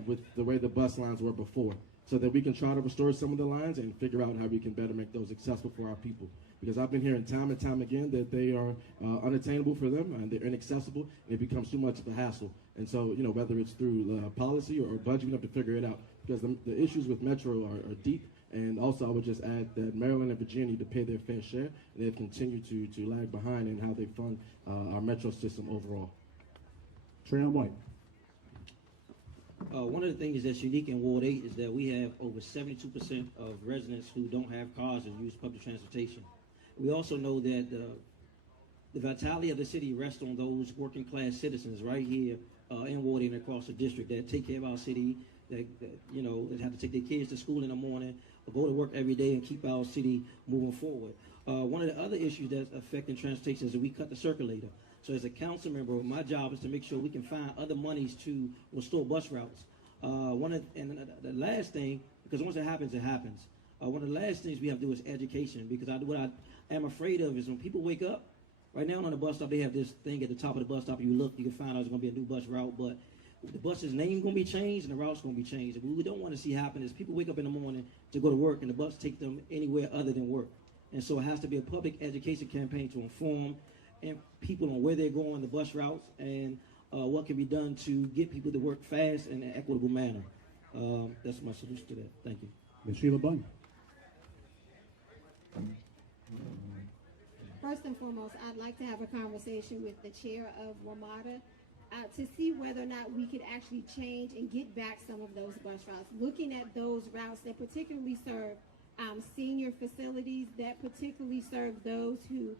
with the way the bus lines were before, so that we can try to restore some of the lines and figure out how we can better make those accessible for our people. Because I've been hearing time and time again that they are unattainable for them, and they're inaccessible, and it becomes too much of a hassle. And so, you know, whether it's through policy or budget, we have to figure it out. Because the issues with Metro are deep. And also, I would just add that Maryland and Virginia need to pay their fair share, and they've continued to lag behind in how they fund our Metro system overall. Trayon White. One of the things that's unique in Ward 8 is that we have over 72% of residents who don't have cars and use public transportation. We also know that the vitality of the city rests on those working class citizens right here in Ward 8 and across the district that take care of our city, that have to take their kids to school in the morning, or go to work every day and keep our city moving forward. One of the other issues that's affecting transportation is that we cut the circulator. So as a council member, my job is to make sure we can find other monies to restore bus routes. The last thing, because once it happens, it happens. One of the last things we have to do is education, because what I am afraid of is when people wake up, right now on the bus stop, they have this thing at the top of the bus stop. You look, you can find out there's going to be a new bus route, but the bus's name going to be changed and the route's going to be changed. And what we don't want to see happen is people wake up in the morning to go to work and the bus take them anywhere other than work. And so it has to be a public education campaign to inform people on where they're going, the bus routes, and what can be done to get people to work fast in an equitable manner. That's my solution to that. Thank you. Ms. Sheila Bunn. First and foremost, I'd like to have a conversation with the chair of WMATA to see whether or not we could actually change and get back some of those bus routes. Looking at those routes that particularly serve senior facilities, that particularly serve those who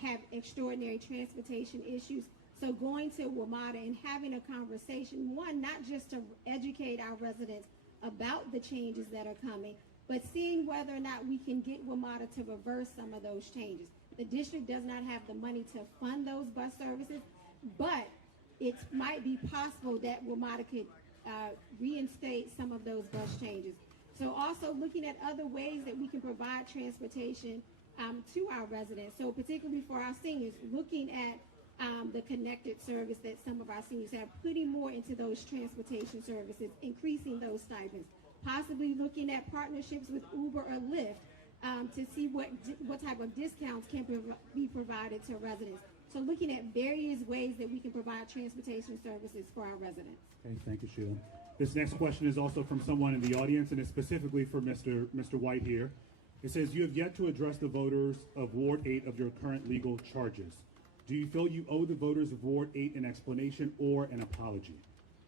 have extraordinary transportation issues. So going to WMATA and having a conversation, one, not just to educate our residents about the changes that are coming, but seeing whether or not we can get WMATA to reverse some of those changes. The district does not have the money to fund those bus services, but it might be possible that WMATA could reinstate some of those bus changes. So also looking at other ways that we can provide transportation to our residents. So particularly for our seniors, looking at the connected service that some of our seniors have, putting more into those transportation services, increasing those stipends, possibly looking at partnerships with Uber or Lyft to see what type of discounts can be provided to residents. So looking at various ways that we can provide transportation services for our residents. Okay, thank you, Sheila. This next question is also from someone in the audience, and it's specifically for Mr. White here. It says, you have yet to address the voters of Ward 8 of your current legal charges. Do you feel you owe the voters of Ward 8 an explanation or an apology?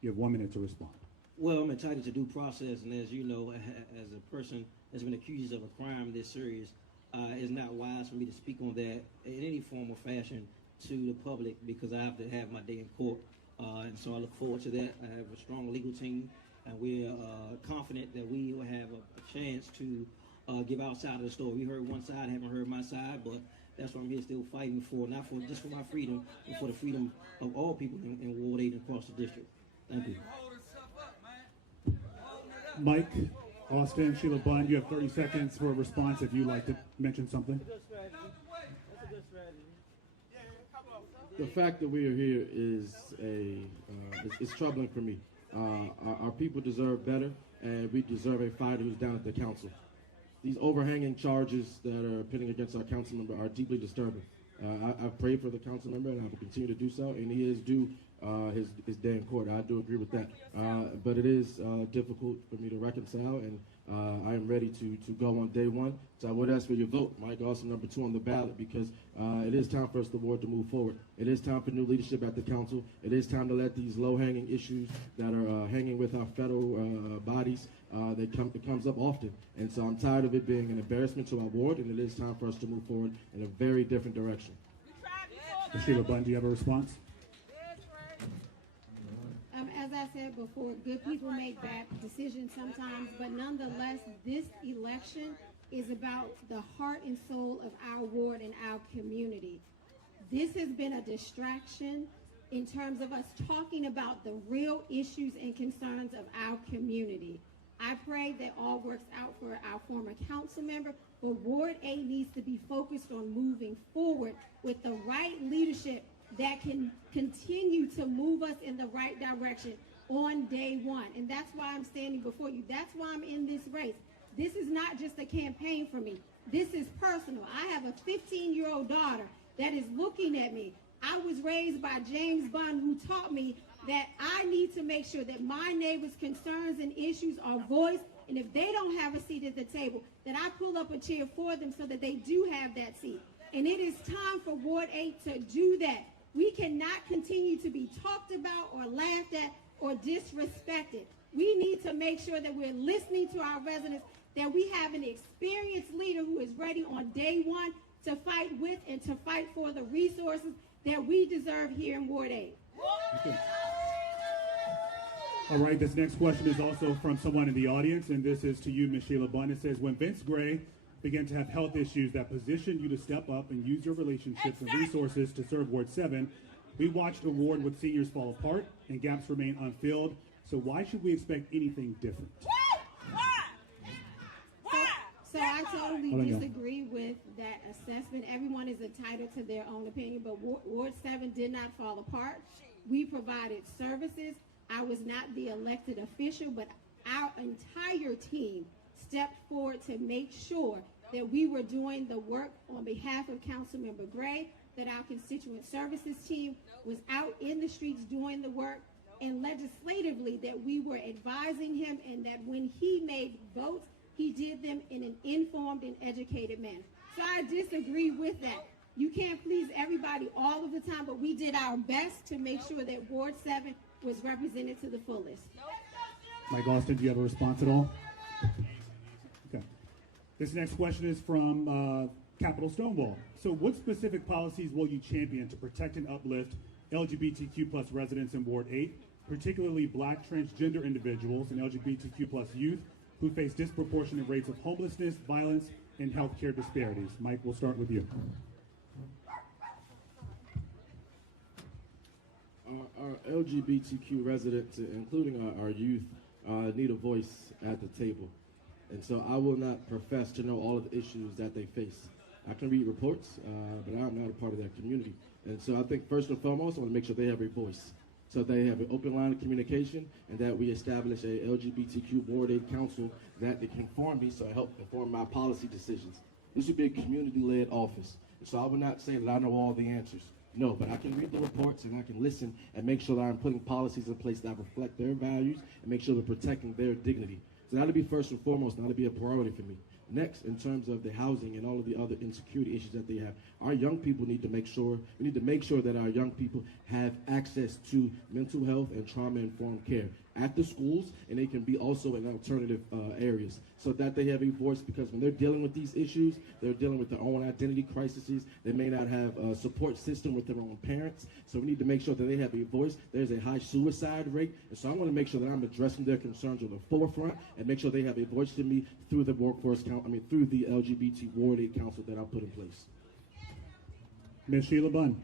You have 1 minute to respond. Well, I'm entitled to due process, and as you know, as a person that's been accused of a crime this serious, it's not wise for me to speak on that in any form or fashion to the public, because I have to have my day in court. And so I look forward to that. I have a strong legal team, and we're confident that we will have a chance to give our side of the story. We heard one side, haven't heard my side, but that's what I'm here still fighting for, not for just for my freedom, but for the freedom of all people in Ward 8 and across the district. Thank you. Mike, Austin, Sheila Bunn, you have 30 seconds for a response if you'd like to mention something. The fact that we are here is it's troubling for me. Our people deserve better, and we deserve a fighter who's down at the council. These overhanging charges that are pitting against our council member are deeply disturbing. I've prayed for the council member, and I will continue to do so, and he is due his day in court. I do agree with that. But it is difficult for me to reconcile, and I am ready to go on day one. So I would ask for your vote, Mike, also number 2 on the ballot, because it is time for us, the board, to move forward. It is time for new leadership at the council. It is time to let these low-hanging issues that are hanging with our federal bodies, it comes up often. And so I'm tired of it being an embarrassment to our ward, and it is time for us to move forward in a very different direction. Sheila Bunn, do you have a response? As I said before, good people make bad decisions sometimes, but nonetheless, this election is about the heart and soul of our ward and our community. This has been a distraction in terms of us talking about the real issues and concerns of our community. I pray that all works out for our former council member, but Ward 8 needs to be focused on moving forward with the right leadership that can continue to move us in the right direction on day one. And that's why I'm standing before you. That's why I'm in this race. This is not just a campaign for me. This is personal. I have a 15-year-old daughter that is looking at me. I was raised by James Bunn, who taught me that I need to make sure that my neighbors' concerns and issues are voiced, and if they don't have a seat at the table, that I pull up a chair for them so that they do have that seat. And it is time for Ward 8 to do that. We cannot continue to be talked about or laughed at or disrespected. We need to make sure that we're listening to our residents, that we have an experienced leader who is ready on day one to fight with and to fight for the resources that we deserve here in Ward 8. Okay. All right, this next question is also from someone in the audience, and this is to you, Ms. Sheila Bunn. It says, when Vince Gray began to have health issues that positioned you to step up and use your relationships and resources to serve Ward 7, we watched a ward with seniors fall apart and gaps remain unfilled. So why should we expect anything different? So I totally disagree with that assessment. Everyone is entitled to their own opinion, but Ward 7 did not fall apart. We provided services. I was not the elected official, but our entire team stepped forward to make sure that we were doing the work on behalf of Councilmember Gray, that our constituent services team was out in the streets doing the work, and legislatively that we were advising him, and that when he made votes, he did them in an informed and educated manner. So I disagree with that. You can't please everybody all of the time, but we did our best to make sure that Ward 7 was represented to the fullest. Mike Austin, do you have a response at all? Okay. This next question is from Capitol Stonewall. So what specific policies will you champion to protect and uplift LGBTQ plus residents in Ward 8, particularly Black transgender individuals and LGBTQ plus youth who face disproportionate rates of homelessness, violence, and healthcare disparities? Mike, we'll start with you. Our LGBTQ residents, including our youth, need a voice at the table. And so I will not profess to know all of the issues that they face. I can read reports, but I'm not a part of that community. And so I think first and foremost, I want to make sure they have a voice. So they have an open line of communication, and that we establish a LGBTQ Ward 8 council that can inform me, so help inform my policy decisions. This would be a community-led office. So I would not say that I know all the answers. No, but I can read the reports and I can listen and make sure that I'm putting policies in place that reflect their values and make sure we're protecting their dignity. So that'll be first and foremost, that'll be a priority for me. Next, in terms of the housing and all of the other insecurity issues that they have, our young people need to make sure, we need to make sure that our young people have access to mental health and trauma-informed care at the schools, and they can be also in alternative areas, so that they have a voice, because when they're dealing with these issues, they're dealing with their own identity crises. They may not have a support system with their own parents, so we need to make sure that they have a voice. There's a high suicide rate, and so I want to make sure that I'm addressing their concerns on the forefront and make sure they have a voice to me through the through the LGBT Ward 8 Council that I'll put in place. Ms. Sheila Bunn.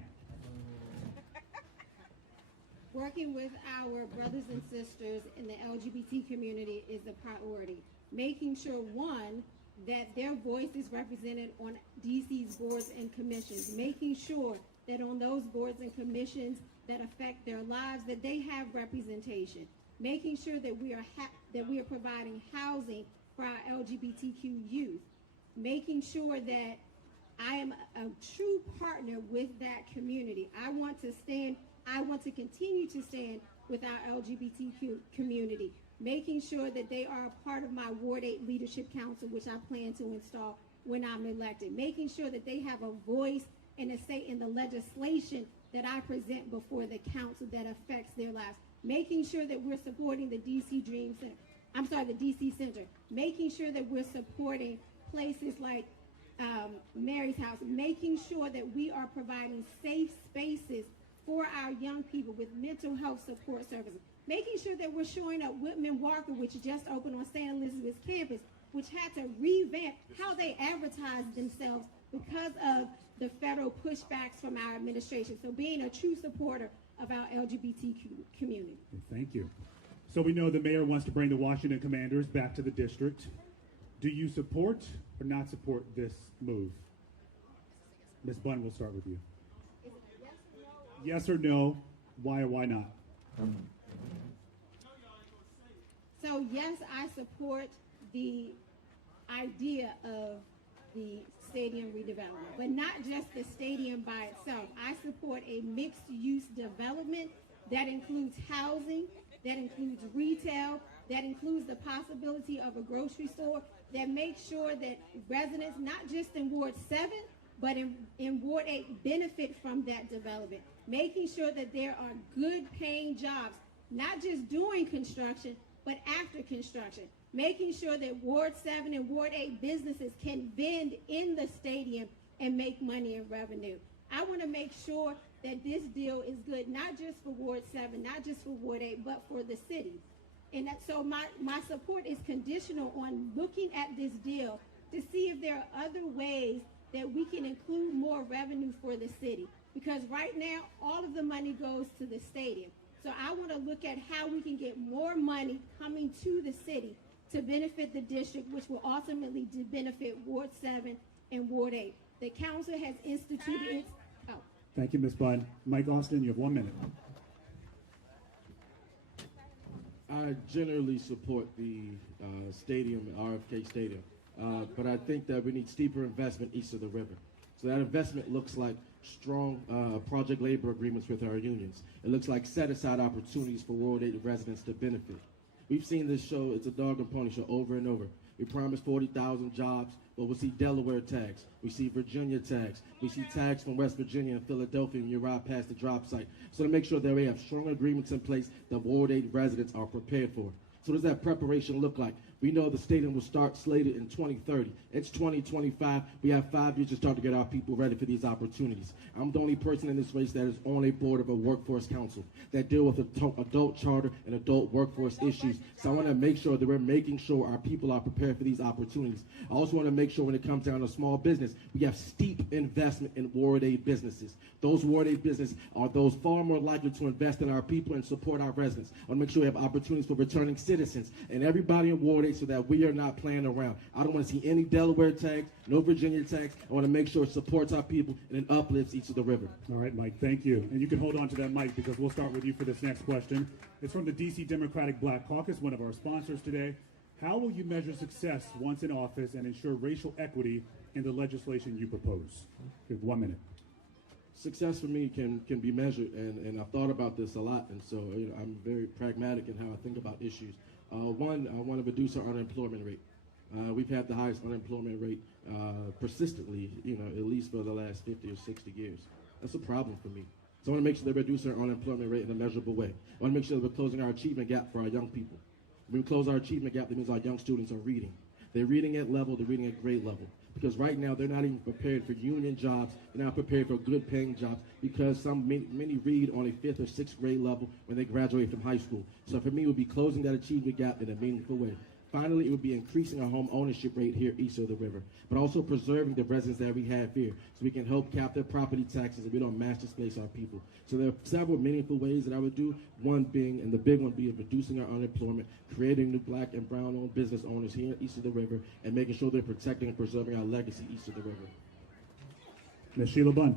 Working with our brothers and sisters in the LGBT community is a priority. Making sure, one, that their voice is represented on DC's boards and commissions. Making sure that on those boards and commissions that affect their lives, that they have representation. Making sure that we are providing housing for our LGBTQ youth. Making sure that I am a true partner with that community. I want to stand I want to continue to stand with our LGBTQ community, making sure that they are a part of my Ward 8 Leadership Council, which I plan to install when I'm elected, making sure that they have a voice and a say in the legislation that I present before the council that affects their lives, making sure that we're supporting the DC Dream Center, the DC Center, making sure that we're supporting places like Mary's House, making sure that we are providing safe spaces for our young people with mental health support services, making sure that we're showing up Whitman Walker, which just opened on St. Elizabeth's campus, which had to revamp how they advertise themselves because of the federal pushbacks from our administration. So being a true supporter of our LGBTQ community. Thank you. So we know the mayor wants to bring the Washington Commanders back to the district. Do you support or not support this move? Ms. Bunn, we'll start with you. Yes or no? Why or why not? So yes, I support the idea of the stadium redevelopment, but not just the stadium by itself. I support a mixed-use development that includes housing, that includes retail, that includes the possibility of a grocery store, that makes sure that residents, not just in Ward 7, but in Ward 8, benefit from that development, making sure that there are good paying jobs, not just doing construction, but after construction, making sure that Ward 7 and Ward 8 businesses can vend in the stadium and make money and revenue. I want to make sure that this deal is good, not just for Ward 7, not just for Ward 8, but for the city. And so my support is conditional on looking at this deal to see if there are other ways that we can include more revenue for the city. Because right now, all of the money goes to the stadium. So I want to look at how we can get more money coming to the city to benefit the district, which will ultimately benefit Ward 7 and Ward 8. The council has instituted its... Oh. Thank you, Ms. Bunn. Mike Austin, you have 1 minute. I generally support the stadium, RFK Stadium, but I think that we need steeper investment east of the river. So that investment looks like strong project labor agreements with our unions. It looks like set-aside opportunities for Ward 8 residents to benefit. We've seen this show, it's a dog and pony show, over and over. We promised 40,000 jobs, but we'll see Delaware tags. We see Virginia tags. We see tags from West Virginia and Philadelphia when you ride past the drop site. So to make sure that we have strong agreements in place that Ward 8 residents are prepared for. So what does that preparation look like? We know the stadium will start slated in 2030. It's 2025. We have 5 years to start to get our people ready for these opportunities. I'm the only person in this race that is on a board of a workforce council that deal with adult charter and adult workforce issues. So I want to make sure that we're making sure our people are prepared for these opportunities. I also want to make sure when it comes down to small business, we have steep investment in Ward 8 businesses. Those Ward 8 businesses are those far more likely to invest in our people and support our residents. I want to make sure we have opportunities for returning citizens and everybody in Ward 8 so that we are not playing around. I don't want to see any Delaware tags, no Virginia tags. I want to make sure it supports our people and it uplifts each of the river. All right, Mike, thank you. And you can hold on to that mic because we'll start with you for this next question. It's from the DC Democratic Black Caucus, one of our sponsors today. How will you measure success once in office and ensure racial equity in the legislation you propose? You have 1 minute. Success for me can be measured, and I've thought about this a lot, and so I'm very pragmatic in how I think about issues. One, I want to reduce our unemployment rate. We've had the highest unemployment rate persistently, at least for the last 50 or 60 years. That's a problem for me. So I want to make sure that we reduce our unemployment rate in a measurable way. I want to make sure that we're closing our achievement gap for our young people. When we close our achievement gap, that means our young students are reading. They're reading at level, they're reading at grade level. Because right now, they're not even prepared for union jobs. They're not prepared for good paying jobs because many read on a 5th or 6th grade level when they graduate from high school. So for me, it would be closing that achievement gap in a meaningful way. Finally, it would be increasing our home ownership rate here east of the river, but also preserving the residents that we have here so we can help cap their property taxes and we don't mass displace our people. So there are several meaningful ways that I would do, one being, and the big one being reducing our unemployment, creating new black and brown-owned business owners here east of the river, and making sure they're protecting and preserving our legacy east of the river. Ms. Sheila Bunn.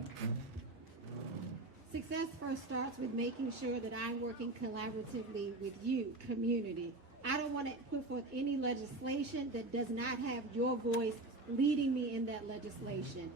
Success first starts with making sure that I'm working collaboratively with you, community. I don't want to put forth any legislation that does not have your voice leading me in that legislation.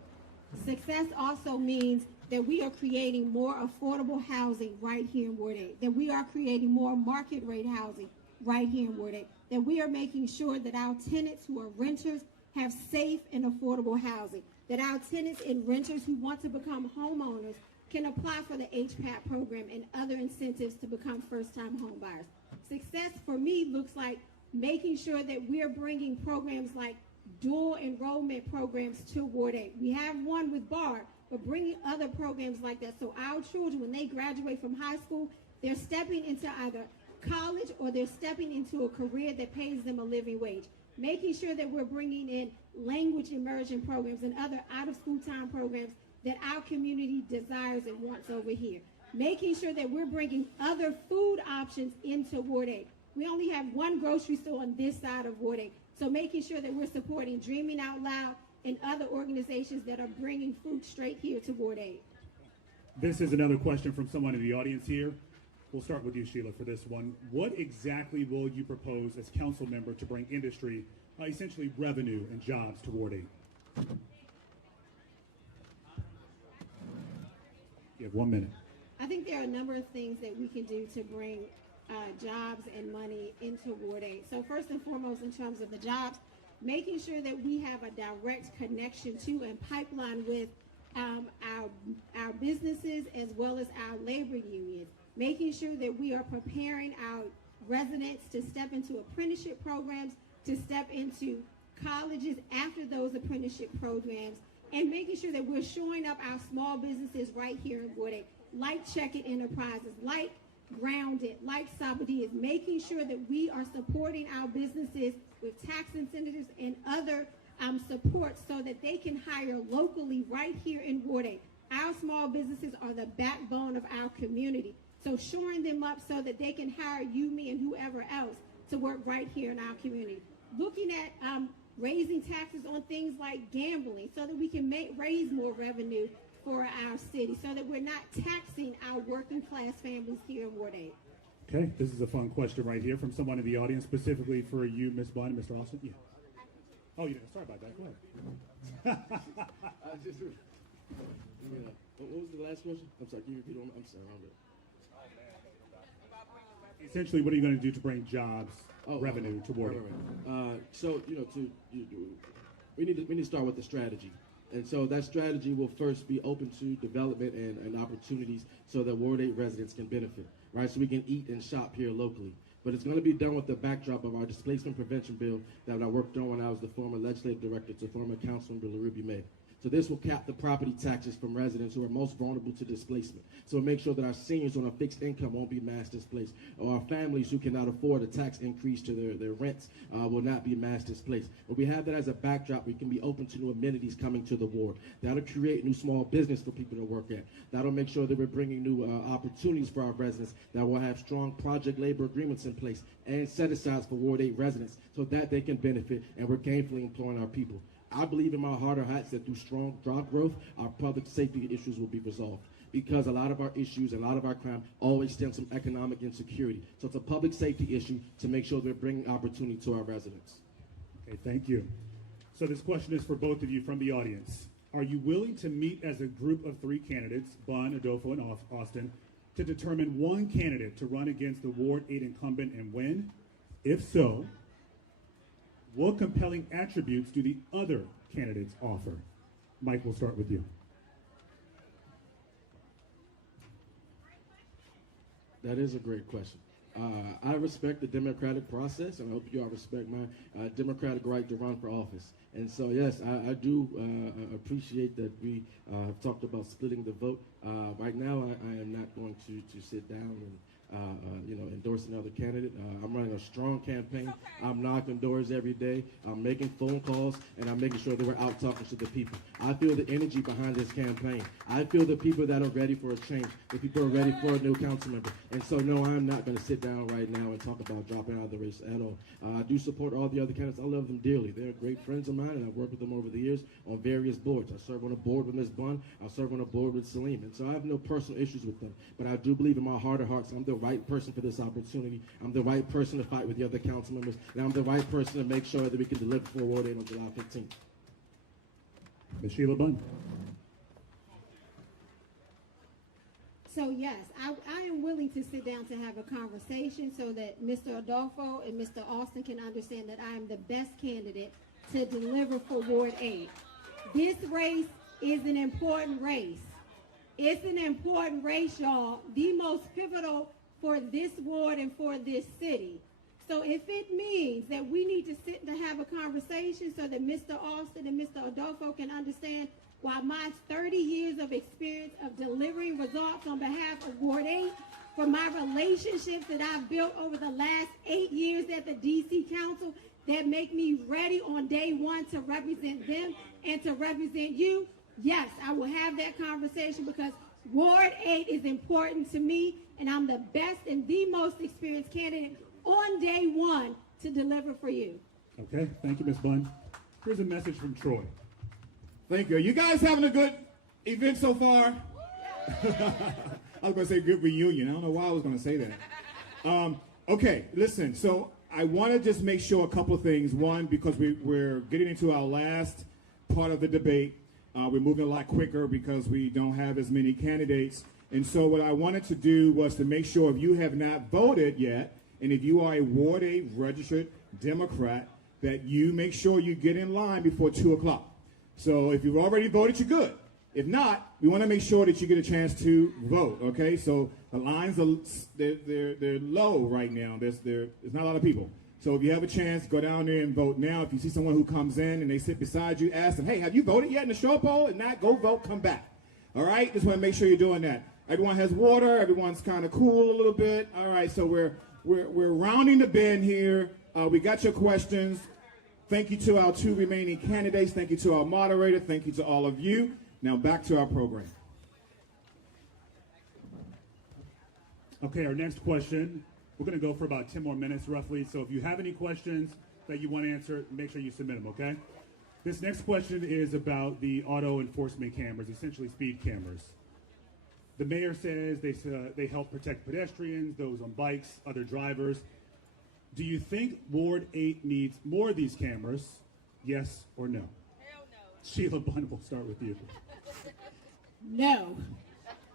Success also means that we are creating more affordable housing right here in Ward 8, that we are creating more market rate housing right here in Ward 8, that we are making sure that our tenants who are renters have safe and affordable housing, that our tenants and renters who want to become homeowners can apply for the HPAP program and other incentives to become first-time home buyers. Success for me looks like making sure that we're bringing programs like dual enrollment programs to Ward 8. We have one with BARD, but bringing other programs like that so our children, when they graduate from high school, they're stepping into either college or they're stepping into a career that pays them a living wage. Making sure that we're bringing in language immersion programs and other out-of-school time programs that our community desires and wants over here. Making sure that we're bringing other food options into Ward 8. We only have one grocery store on this side of Ward 8. So making sure that we're supporting Dreaming Out Loud and other organizations that are bringing food straight here to Ward 8. This is another question from someone in the audience here. We'll start with you, Sheila, for this one. What exactly will you propose as council member to bring industry, essentially revenue and jobs to Ward 8? You have 1 minute. I think there are a number of things that we can do to bring jobs and money into Ward 8. So first and foremost, in terms of the jobs, making sure that we have a direct connection to and pipeline with our businesses as well as our labor unions. Making sure that we are preparing our residents to step into apprenticeship programs, to step into colleges after those apprenticeship programs, and making sure that we're showing up our small businesses right here in Ward 8, like Check-It Enterprises, like Grounded, like Sabadias, making sure that we are supporting our businesses with tax incentives and other support so that they can hire locally right here in Ward 8. Our small businesses are the backbone of our community. So shoring them up so that they can hire you, me, and whoever else to work right here in our community. Looking at raising taxes on things like gambling so that we can raise more revenue for our city, so that we're not taxing our working class families here in Ward 8. Okay, this is a fun question right here from someone in the audience, specifically for you, Ms. Bunn, Mr. Austin. Yeah. Oh, yeah, sorry about that. Go ahead. What was the last question? I'm sorry, can you repeat on? I'm sorry. Essentially, what are you going to do to bring jobs, revenue to Ward 8? So, we need to start with the strategy. And so that strategy will first be open to development and opportunities so that Ward 8 residents can benefit, right? So we can eat and shop here locally. But it's going to be done with the backdrop of our displacement prevention bill that I worked on when I was the former legislative director to former Councilmember LaRubie May. So this will cap the property taxes from residents who are most vulnerable to displacement. So make sure that our seniors on a fixed income won't be mass displaced, or our families who cannot afford a tax increase to their rents will not be mass displaced. But we have that as a backdrop. We can be open to new amenities coming to the ward. That'll create new small business for people to work at. That'll make sure that we're bringing new opportunities for our residents, that will have strong project labor agreements in place and set-asides for Ward 8 residents so that they can benefit and we're gainfully employing our people. I believe in my heart of hearts that through strong job growth, our public safety issues will be resolved, because a lot of our issues and a lot of our crime always stems from economic insecurity. So it's a public safety issue to make sure that we're bringing opportunity to our residents. Okay, thank you. So this question is for both of you from the audience. Are you willing to meet as a group of 3 candidates, Bunn, Adofo, and Austin, to determine one candidate to run against the Ward 8 incumbent and win? If so, what compelling attributes do the other candidates offer? Mike, we'll start with you. That is a great question. I respect the democratic process, and I hope you all respect my democratic right to run for office. And so, yes, I do appreciate that we have talked about splitting the vote. Right now, I am not going to sit down and endorse another candidate. I'm running a strong campaign. I'm knocking doors every day. I'm making phone calls, and I'm making sure that we're out talking to the people. I feel the energy behind this campaign. I feel the people that are ready for a change, the people who are ready for a new council member. And so, no, I'm not going to sit down right now and talk about dropping out of the race at all. I do support all the other candidates. I love them dearly. They're great friends of mine, and I've worked with them over the years on various boards. I serve on a board with Ms. Bunn. I serve on a board with Salim. And so I have no personal issues with them. But I do believe in my heart of hearts I'm the right person for this opportunity. I'm the right person to fight with the other council members. And I'm the right person to make sure that we can deliver for Ward 8 on July 15th. Ms. Sheila Bunn. So yes, I am willing to sit down to have a conversation so that Mr. Adolfo and Mr. Austin can understand that I am the best candidate to deliver for Ward 8. This race is an important race. It's an important race, y'all, the most pivotal for this ward and for this city. So if it means that we need to sit and have a conversation so that Mr. Austin and Mr. Adolfo can understand why my 30 years of experience of delivering results on behalf of Ward 8, for my relationships that I've built over the last 8 years at the DC Council that make me ready on day one to represent them and to represent you, yes, I will have that conversation because Ward 8 is important to me, and I'm the best and the most experienced candidate on day one to deliver for you. Okay, thank you, Ms. Bunn. Here's a message from Troy. Thank you. You guys having a good event so far? I was going to say good reunion. I don't know why I was going to say that. Okay, listen. So I want to just make sure a couple of things. One, because we're getting into our last part of the debate. We're moving a lot quicker because we don't have as many candidates. And so what I wanted to do was to make sure if you have not voted yet, and if you are a Ward 8 registered Democrat, that you make sure you get in line before 2 o'clock. So if you've already voted, you're good. If not, we want to make sure that you get a chance to vote, okay? So the lines are they're low right now. There's not a lot of people. So if you have a chance, go down there and vote now. If you see someone who comes in and they sit beside you, ask them, hey, have you voted yet in the straw poll? If not, go vote, come back. All right? Just want to make sure you're doing that. Everyone has water. Everyone's kind of cool a little bit. All right, so we're rounding the bend here. We got your questions. Thank you to our 2 remaining candidates. Thank you to our moderator. Thank you to all of you. Now back to our program. Okay, our next question. We're going to go for about 10 more minutes roughly. So if you have any questions that you want to answer, make sure you submit them, okay? This next question is about the auto enforcement cameras, essentially speed cameras. The mayor says they help protect pedestrians, those on bikes, other drivers. Do you think Ward 8 needs more of these cameras? Yes or no? Hell no. Sheila Bunn, we'll start with you. No.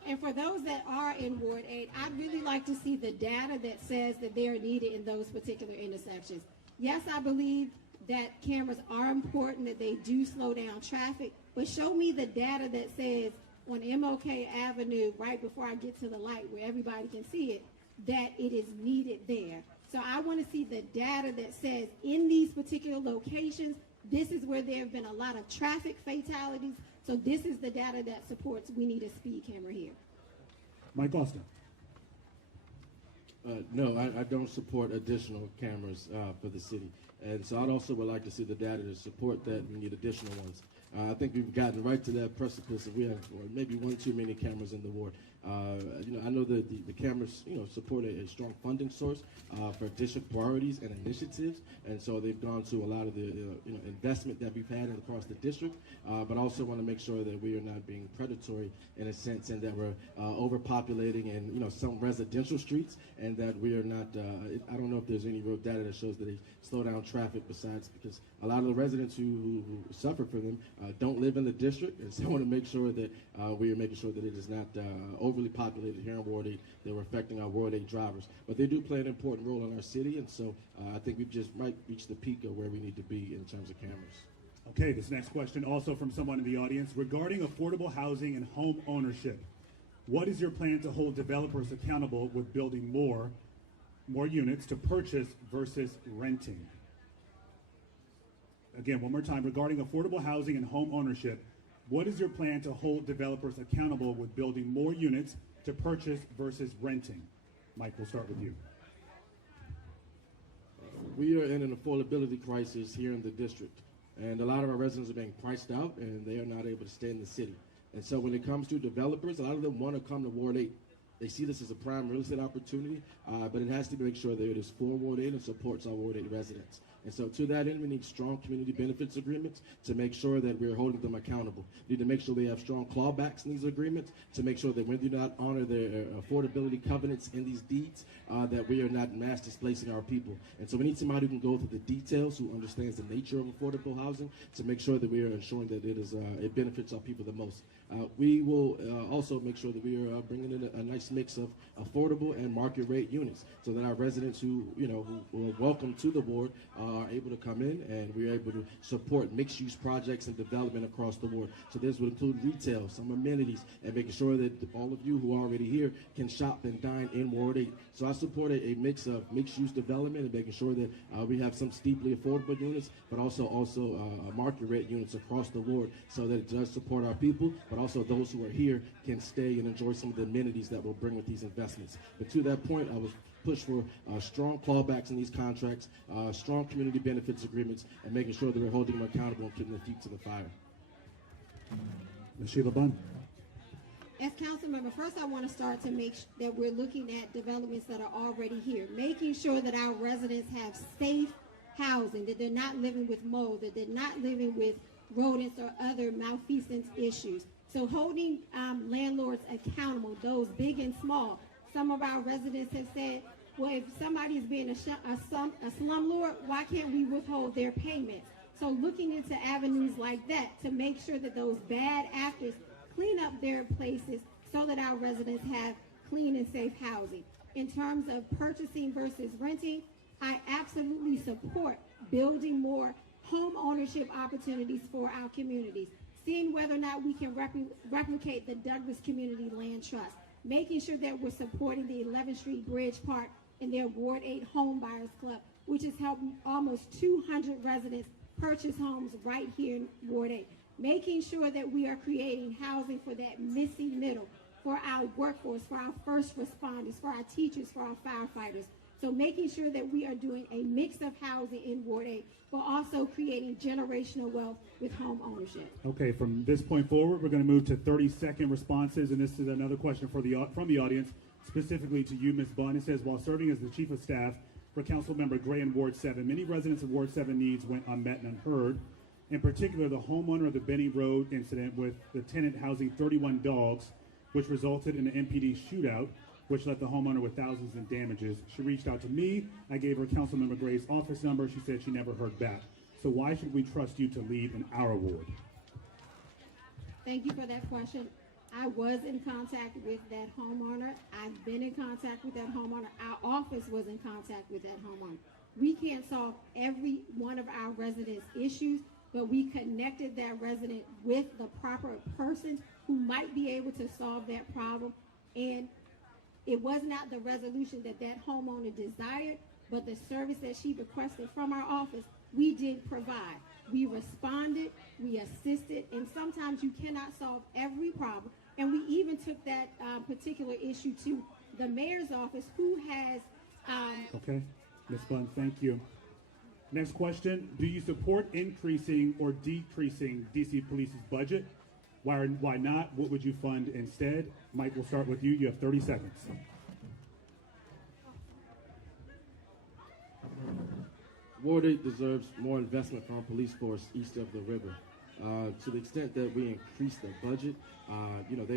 And for those that are in Ward 8, I'd really like to see the data that says that they are needed in those particular intersections. Yes, I believe that cameras are important, that they do slow down traffic, but show me the data that says on MLK Avenue, right before I get to the light where everybody can see it, that it is needed there. So I want to see the data that says in these particular locations, this is where there have been a lot of traffic fatalities. So this is the data that supports we need a speed camera here. Mike Austin. No, I don't support additional cameras for the city. And so I'd also would like to see the data to support that we need additional ones. I think we've gotten right to that precipice of we have maybe 1 too many cameras in the ward. I know that the cameras, support a strong funding source for district priorities and initiatives, and so they've gone to a lot of the investment that we've had across the district. But I also want to make sure that we are not being predatory in a sense, and that we're overpopulating in some residential streets, and that we are not. I don't know if there's any real data that shows that they slow down traffic. Besides, because a lot of the residents who suffer from them don't live in the district, and so I want to make sure that we are making sure that it is not overly populated here in Ward 8, that we're affecting our Ward 8 drivers. But they do play an important role in our city, and so I think we've just might reach the peak of where we need to be in terms of cameras. Okay, this next question also from someone in the audience. Regarding affordable housing and home ownership, what is your plan to hold developers accountable with building more units to purchase versus renting? Again, one more time, regarding affordable housing and home ownership, what is your plan to hold developers accountable with building more units to purchase versus renting? Mike, we'll start with you. We are in an affordability crisis here in the district, and a lot of our residents are being priced out, and they are not able to stay in the city. And so when it comes to developers, a lot of them want to come to Ward 8. They see this as a prime real estate opportunity, but it has to make sure that it is for Ward 8 and supports our Ward 8 residents. And so to that end, we need strong community benefits agreements to make sure that we're holding them accountable. We need to make sure we have strong clawbacks in these agreements to make sure that when they do not honor their affordability covenants in these deeds, that we are not mass displacing our people. And so we need somebody who can go through the details, who understands the nature of affordable housing, to make sure that we are ensuring that it benefits our people the most. We will also make sure that we are bringing in a nice mix of affordable and market rate units, so that our residents who are welcome to the ward are able to come in, and we're able to support mixed-use projects and development across the ward. So this would include retail, some amenities, and making sure that all of you who are already here can shop and dine in Ward 8. So I support a mix of mixed-use development and making sure that we have some steeply affordable units, but also market rate units across the ward, so that it does support our people, but also those who are here can stay and enjoy some of the amenities that we'll bring with these investments. But to that point, I was push for strong clawbacks in these contracts, strong community benefits agreements, and making sure that we're holding them accountable and putting their feet to the fire. Ms. Sheila Bunn. As council member, first I want to start to make that we're looking at developments that are already here, making sure that our residents have safe housing, that they're not living with mold, that they're not living with rodents or other malfeasance issues. So holding landlords accountable, those big and small. Some of our residents have said, well, if somebody is being a slumlord, why can't we withhold their payments? So looking into avenues like that to make sure that those bad actors clean up their places so that our residents have clean and safe housing. In terms of purchasing versus renting, I absolutely support building more home ownership opportunities for our communities, seeing whether or not we can replicate the Douglas Community Land Trust, making sure that we're supporting the 11th Street Bridge Park and their Ward 8 Home Buyers Club, which has helped almost 200 residents purchase homes right here in Ward 8. Making sure that we are creating housing for that missing middle, for our workforce, for our first responders, for our teachers, for our firefighters. So making sure that we are doing a mix of housing in Ward 8, but also creating generational wealth with home ownership. Okay, from this point forward, we're going to move to 30-second responses, and this is another question from the audience, specifically to you, Ms. Bunn. It says, while serving as the Chief of Staff for Councilmember Gray in Ward 7, many residents of Ward 7 needs went unmet and unheard. In particular, the homeowner of the Benny Road incident with the tenant housing 31 dogs, which resulted in an MPD shootout, which left the homeowner with thousands in damages. She reached out to me. I gave her Councilmember Gray's office number. She said she never heard back. So why should we trust you to lead in our ward? Thank you for that question. I was in contact with that homeowner. I've been in contact with that homeowner. Our office was in contact with that homeowner. We can't solve every one of our residents' issues, but we connected that resident with the proper person who might be able to solve that problem. And it was not the resolution that that homeowner desired, but the service that she requested from our office, we did provide. We responded, we assisted, and sometimes you cannot solve every problem. And we even took that particular issue to the mayor's office, who has... Okay, Ms. Bunn, thank you. Next question, do you support increasing or decreasing DC Police's budget? Why not? What would you fund instead? Mike, we'll start with you. You have 30 seconds. Ward 8 deserves more investment from our police force east of the river. To the extent that we increase the budget,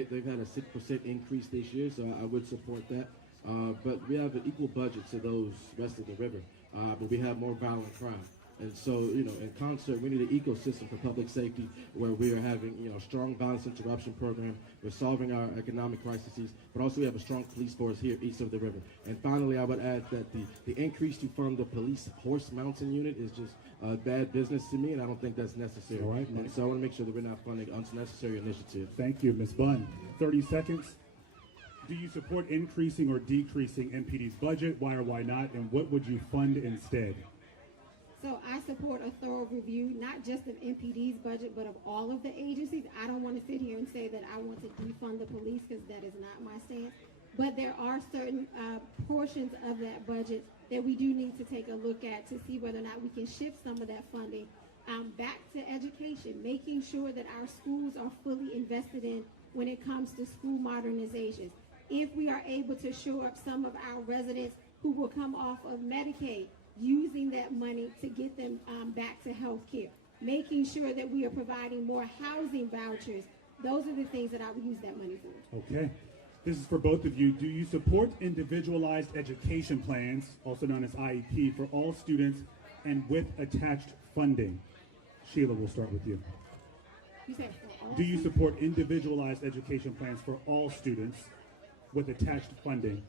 they've had a 6% increase this year, so I would support that. But we have an equal budget to those west of the river, but we have more violent crime. And so, in concert, we need an ecosystem for public safety where we are having, a strong violence interruption program. We're solving our economic crises, but also we have a strong police force here east of the river. And finally, I would add that the increase to fund the police horse mountain unit is just bad business to me, and I don't think that's necessary. All right, Mike. And so I want to make sure that we're not funding unnecessary initiatives. Thank you, Ms. Bunn. 30 seconds. Do you support increasing or decreasing MPD's budget? Why or why not? And what would you fund instead? So I support a thorough review, not just of MPD's budget, but of all of the agencies. I don't want to sit here and say that I want to defund the police, because that is not my stance. But there are certain portions of that budget that we do need to take a look at to see whether or not we can shift some of that funding back to education, making sure that our schools are fully invested in when it comes to school modernizations, if we are able to shore up some of our residents who will come off of Medicaid, using that money to get them back to health care, making sure that we are providing more housing vouchers. Those are the things that I would use that money for. Okay. This is for both of you. Do you support individualized education plans, also known as IEP, for all students and with attached funding? Sheila, we'll start with you. You said for all Do you support individualized education plans for all students with attached funding?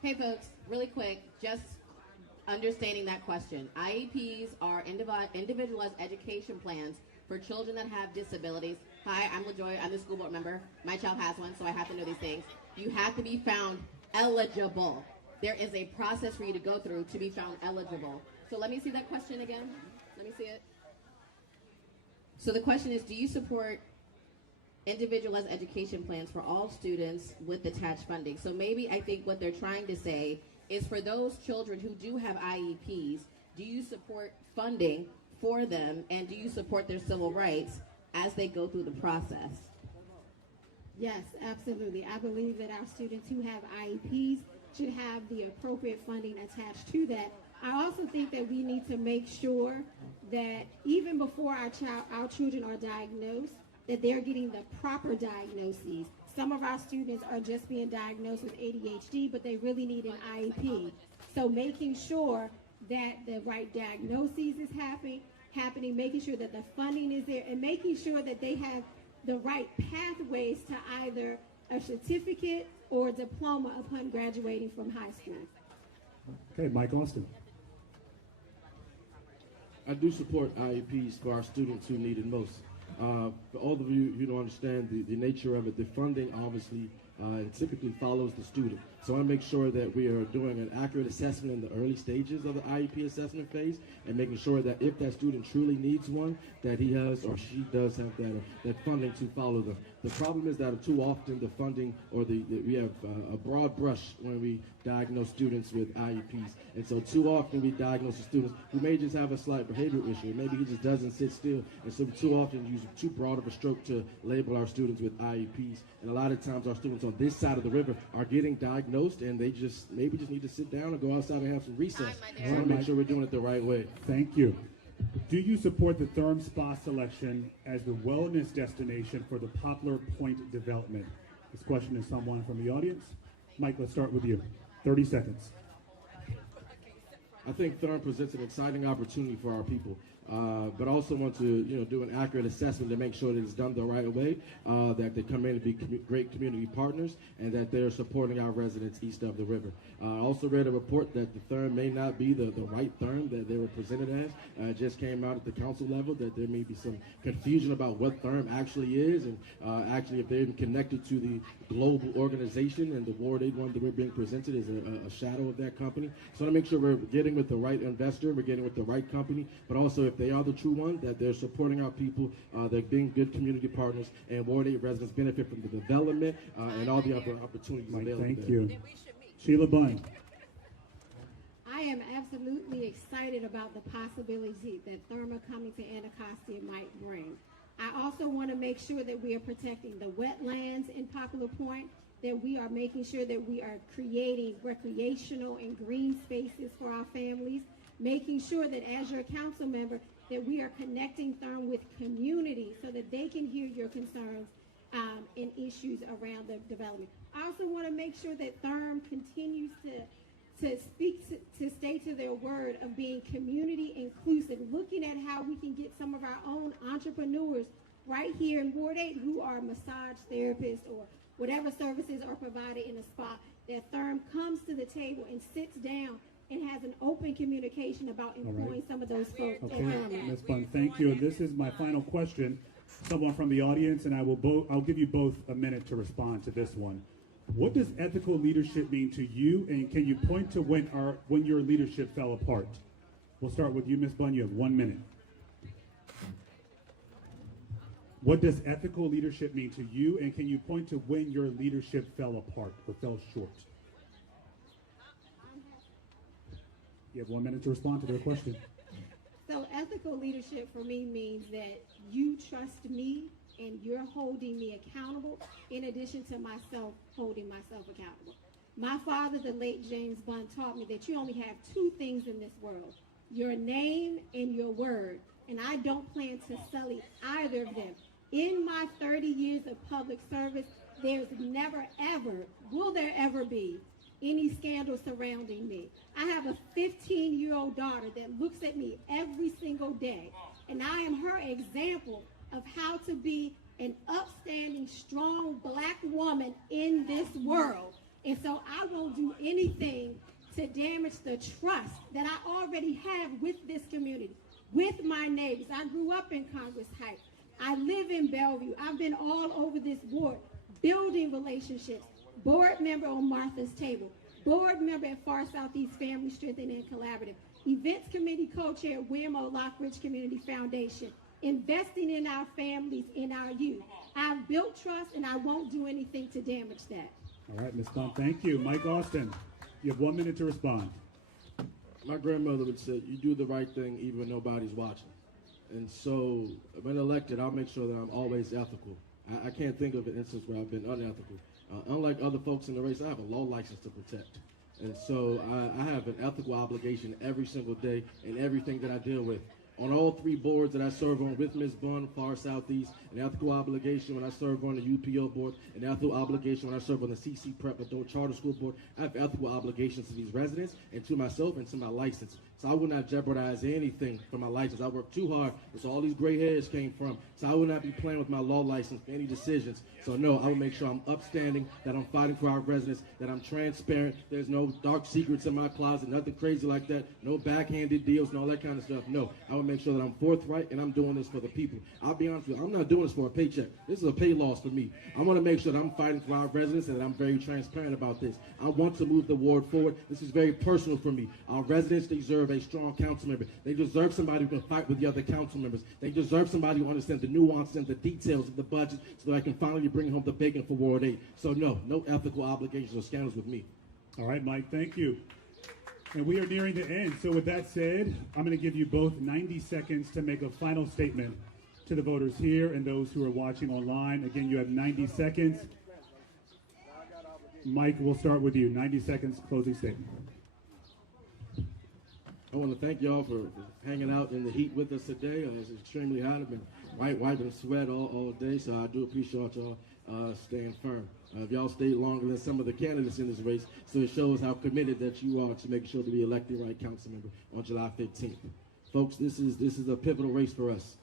Hey folks, really quick, just understanding that question. IEPs are individualized education plans for children that have disabilities. Hi, I'm LaJoy, I'm the school board member. My child has one, so I have to know these things. You have to be found eligible. There is a process for you to go through to be found eligible. So let me see that question again. Let me see it. So the question is, do you support individualized education plans for all students with attached funding? So maybe I think what they're trying to say is for those children who do have IEPs, do you support funding for them, and do you support their civil rights as they go through the process? Yes, absolutely. I believe that our students who have IEPs should have the appropriate funding attached to that. I also think that we need to make sure that even before our children are diagnosed, that they're getting the proper diagnoses. Some of our students are just being diagnosed with ADHD, but they really need an IEP. So making sure that the right diagnoses is happening, making sure that the funding is there, and making sure that they have the right pathways to either a certificate or a diploma upon graduating from high school. Okay, Mike Austin. I do support IEPs for our students who need it most. For all of you who don't understand the nature of it, the funding obviously typically follows the student. So I make sure that we are doing an accurate assessment in the early stages of the IEP assessment phase, and making sure that if that student truly needs one, that he has or she does have that funding to follow them. The problem is that too often the funding or we have a broad brush when we diagnose students with IEPs, and so too often we diagnose the students who may just have a slight behavioral issue. Maybe he just doesn't sit still, and so we too often use too broad of a stroke to label our students with IEPs. And a lot of times our students on this side of the river are getting diagnosed, and they maybe just need to sit down and go outside and have some recess. So I want to make sure we're doing it the right way. Thank you. Do you support the Thurs spa selection as the wellness destination for the Poplar Point development? This question is someone from the audience. Mike, let's start with you. 30 seconds. I think Thurs presents an exciting opportunity for our people, but also want to do an accurate assessment to make sure that it's done the right way, that they come in and be great community partners, and that they're supporting our residents east of the river. I also read a report that the Thurs may not be the right Thurs that they were presented as. It just came out at the council level that there may be some confusion about what Thurs actually is, and actually if they're connected to the global organization, and the Ward 8 one that we're being presented is a shadow of that company. So I want to make sure we're getting with the right investor, we're getting with the right company, but also if they are the true one, that they're supporting our people, they're being good community partners, and Ward 8 residents benefit from the development and all the other opportunities available. Thank you. Sheila Bunn. I am absolutely excited about the possibility that Thurman coming to Anacostia might bring. I also want to make sure that we are protecting the wetlands in Poplar Point, that we are making sure that we are creating recreational and green spaces for our families, making sure that as your council member, that we are connecting Thurman with community so that they can hear your concerns and issues around the development. I also want to make sure that Thurman continues to stay to their word of being community inclusive, looking at how we can get some of our own entrepreneurs right here in Ward 8 who are massage therapists or whatever services are provided in a spa, that Thurman comes to the table and sits down and has an open communication about employing some of those folks. Okay, Ms. Bunn, thank you. And this is my final question. Someone from the audience, and I'll give you both a minute to respond to this one. What does ethical leadership mean to you, and can you point to when your leadership fell apart? We'll start with you, Ms. Bunn. You have 1 minute. What does ethical leadership mean to you, and can you point to when your leadership fell apart or fell short? You have 1 minute to respond to their question. So ethical leadership for me means that you trust me and you're holding me accountable in addition to myself holding myself accountable. My father, the late James Bunn, taught me that you only have two things in this world, your name and your word. And I don't plan to sully either of them. In my 30 years of public service, there's never, ever, will there ever be any scandal surrounding me. I have a 15-year-old daughter that looks at me every single day, and I am her example of how to be an upstanding, strong black woman in this world. And so I won't do anything to damage the trust that I already have with this community, with my neighbors. I grew up in Congress Heights. I live in Bellevue. I've been all over this board, building relationships. Board member on Martha's Table, board member at Far Southeast Family Strengthening and Collaborative, events committee co-chair at William O. Lockridge Community Foundation, investing in our families, in our youth. I've built trust, and I won't do anything to damage that. All right, Ms. Bunn, thank you. Mike Austin, you have 1 minute to respond. My grandmother would say, you do the right thing even when nobody's watching. And so when elected, I'll make sure that I'm always ethical. I can't think of an instance where I've been unethical. Unlike other folks in the race, I have a law license to protect. And so I have an ethical obligation every single day in everything that I deal with. On all three boards that I serve on with Ms. Bunn, Far Southeast, an ethical obligation when I serve on the UPO board, an ethical obligation when I serve on the CC Prep Adult Charter School board. I have ethical obligations to these residents and to myself and to my license. So I will not jeopardize anything for my license. I worked too hard. That's where all these gray hairs came from. So I will not be playing with my law license for any decisions. So no, I will make sure I'm upstanding, that I'm fighting for our residents, that I'm transparent. There's no dark secrets in my closet, nothing crazy like that, no backhanded deals and all that kind of stuff. No, I will make sure that I'm forthright and I'm doing this for the people. I'll be honest with you, I'm not doing this for a paycheck. This is a pay loss for me. I want to make sure that I'm fighting for our residents and that I'm very transparent about this. I want to move the ward forward. This is very personal for me. Our residents deserve a strong council member. They deserve somebody who can fight with the other council members. They deserve somebody who understands the nuances and the details of the budget so that I can finally bring home the bacon for Ward 8. So no ethical obligations or scandals with me. All right, Mike, thank you. And we are nearing the end. So with that said, I'm going to give you both 90 seconds to make a final statement to the voters here and those who are watching online. Again, you have 90 seconds. Mike, we'll start with you. 90 seconds, closing statement. I want to thank y'all for hanging out in the heat with us today. It's extremely hot. I've been wiping sweat all day, so I do appreciate y'all staying firm. Y'all stayed longer than some of the candidates in this race, so it shows how committed that you are to making sure that we elect the right council member on July 15th. Folks, this is a pivotal race for us.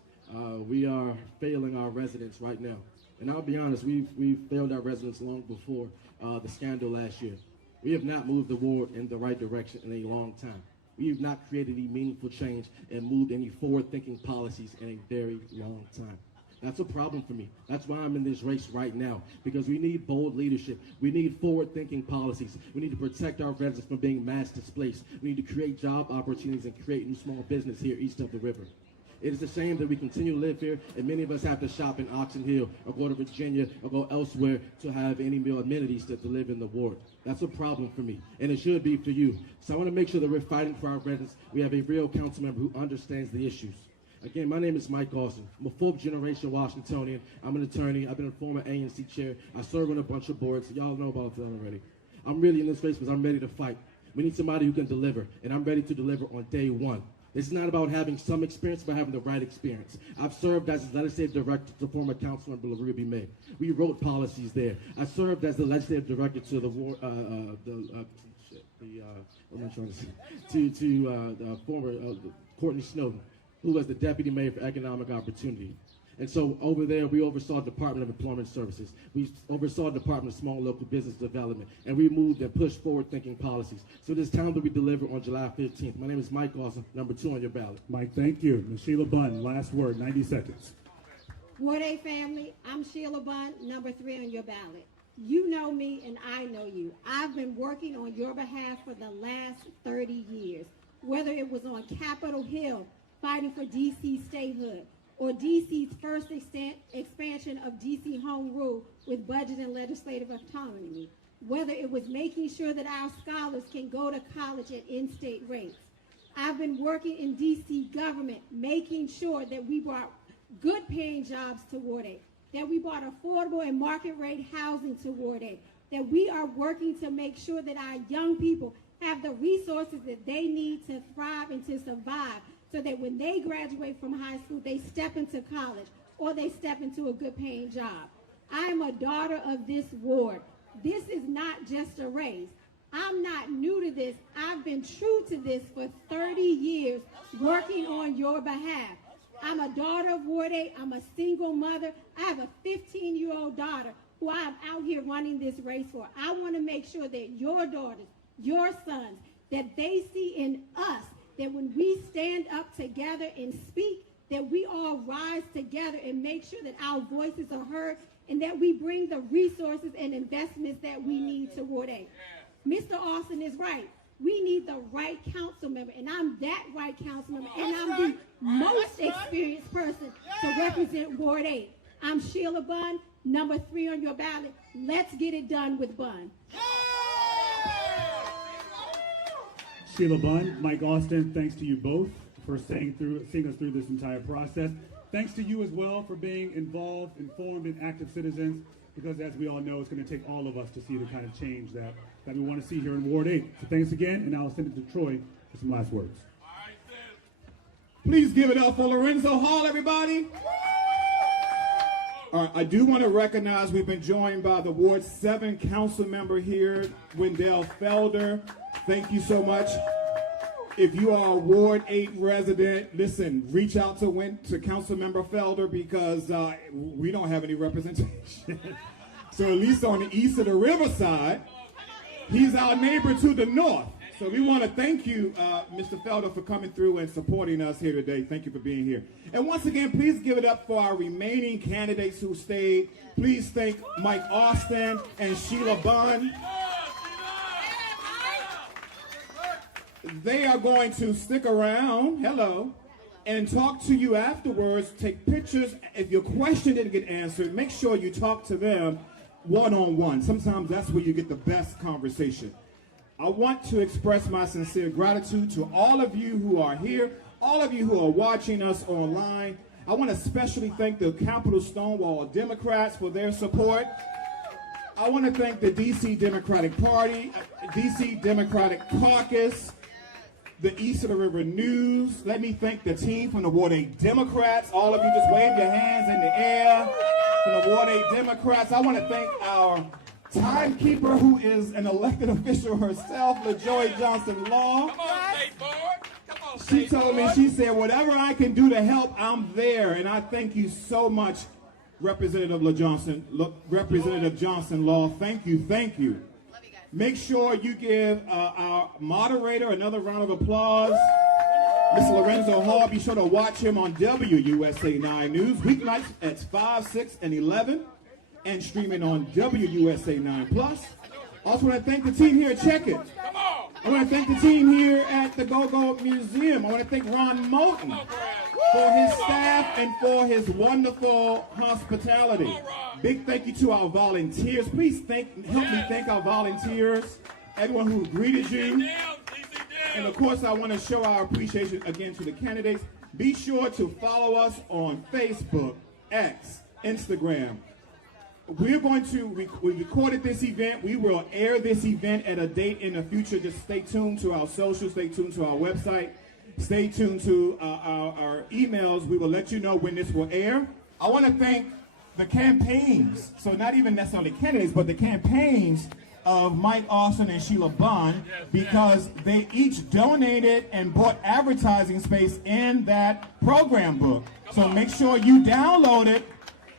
We are failing our residents right now. And I'll be honest, we've failed our residents long before the scandal last year. We have not moved the ward in the right direction in a long time. We have not created any meaningful change and moved any forward-thinking policies in a very long time. That's a problem for me. That's why I'm in this race right now, because we need bold leadership. We need forward-thinking policies. We need to protect our residents from being mass displaced. We need to create job opportunities and create new small business here east of the river. It is a shame that we continue to live here, and many of us have to shop in Oxon Hill or go to Virginia or go elsewhere to have any meal amenities to live in the ward. That's a problem for me, and it should be for you. So I want to make sure that we're fighting for our residents. We have a real council member who understands the issues. Again, my name is Mike Austin. I'm a fourth-generation Washingtonian. I'm an attorney. I've been a former ANC chair. I serve on a bunch of boards. Y'all know about that already. I'm really in this race because I'm ready to fight. We need somebody who can deliver, and I'm ready to deliver on day one. This is not about having some experience, but having the right experience. I've served as the legislative director to former Councilmember Ruby May. We wrote policies there. I served as the legislative director to the former Courtney Snowden, who was the deputy mayor for economic opportunity. And so over there, we oversaw the Department of Employment Services. We oversaw the Department of Small Local Business Development. And we moved and pushed forward-thinking policies. So it is time that we deliver on July 15th. My name is Mike Austin, number 2 on your ballot. Mike, thank you. Ms. Sheila Bunn, last word, 90 seconds. Ward 8 family, I'm Sheila Bunn, number 3 on your ballot. You know me and I know you. I've been working on your behalf for the last 30 years, whether it was on Capitol Hill, fighting for D.C. statehood, or D.C.'s first expansion of D.C. home rule with budget and legislative autonomy, whether it was making sure that our scholars can go to college at in-state rates. I've been working in D.C. government, making sure that we brought good paying jobs to Ward 8, that we brought affordable and market rate housing to Ward 8, that we are working to make sure that our young people have the resources that they need to thrive and to survive, so that when they graduate from high school, they step into college or they step into a good paying job. I am a daughter of this ward. This is not just a race. I'm not new to this. I've been true to this for 30 years, working on your behalf. I'm a daughter of Ward 8. I'm a single mother. I have a 15-year-old daughter who I'm out here running this race for. I want to make sure that your daughters, your sons, that they see in us that when we stand up together and speak, that we all rise together and make sure that our voices are heard and that we bring the resources and investments that we need to Ward 8. Mr. Austin is right. We need the right council member, and I'm that right council member, and I'm the most experienced person to represent Ward 8. I'm Sheila Bunn, number 3 on your ballot. Let's get it done with Bunn. Sheila Bunn, Mike Austin, thanks to you both for seeing us through this entire process. Thanks to you as well for being involved, informed, and active citizens, because as we all know, it's going to take all of us to see the kind of change that we want to see here in Ward 8. So thanks again, and I'll send it to Troy for some last words. Please give it up for Lorenzo Hall, everybody. All right, I do want to recognize we've been joined by the Ward 7 council member here, Wendell Felder. Thank you so much. If you are a Ward 8 resident, listen, reach out to Councilmember Felder, because we don't have any representation. So at least on the east of the riverside, he's our neighbor to the north. So we want to thank you, Mr. Felder, for coming through and supporting us here today. Thank you for being here. And once again, please give it up for our remaining candidates who stayed. Please thank Mike Austin and Sheila Bunn. They are going to stick around, hello, and talk to you afterwards, take pictures. If your question didn't get answered, make sure you talk to them one-on-one. Sometimes that's where you get the best conversation. I want to express my sincere gratitude to all of you who are here, all of you who are watching us online. I want to especially thank the Capitol Stonewall Democrats for their support. I want to thank the D.C. Democratic Party, D.C. Democratic Caucus, the East of the River News. Let me thank the team from the Ward 8 Democrats. All of you just wave your hands in the air from the Ward 8 Democrats. I want to thank our timekeeper, who is an elected official herself, LaJoy Johnson-Law. Come on, State Board. Come on, She State told me, Board. she said, whatever I can do to help, I'm there. And I thank you so much, Representative Johnson-Law. Thank you, thank you. Make sure you give our moderator another round of applause. Mr. Lorenzo Hall, be sure to watch him on WUSA 9 News, weeknights at 5, 6, and 11, and streaming on WUSA 9 Plus. Also want to thank the team here at Check It. I want to thank the team here at the Go-Go Museum. I want to thank Ron Moulton for his staff and for his wonderful hospitality. Big thank you to our volunteers. Please help me thank our volunteers, everyone who greeted you. And of course, I want to show our appreciation again to the candidates. Be sure to follow us on Facebook, X, Instagram. We recorded this event. We will air this event at a date in the future. Just stay tuned to our socials, stay tuned to our website, stay tuned to our emails. We will let you know when this will air. I want to thank the campaigns, so not even necessarily candidates, but the campaigns of Mike Austin and Sheila Bunn, because they each donated and bought advertising space in that program book. So make sure you download it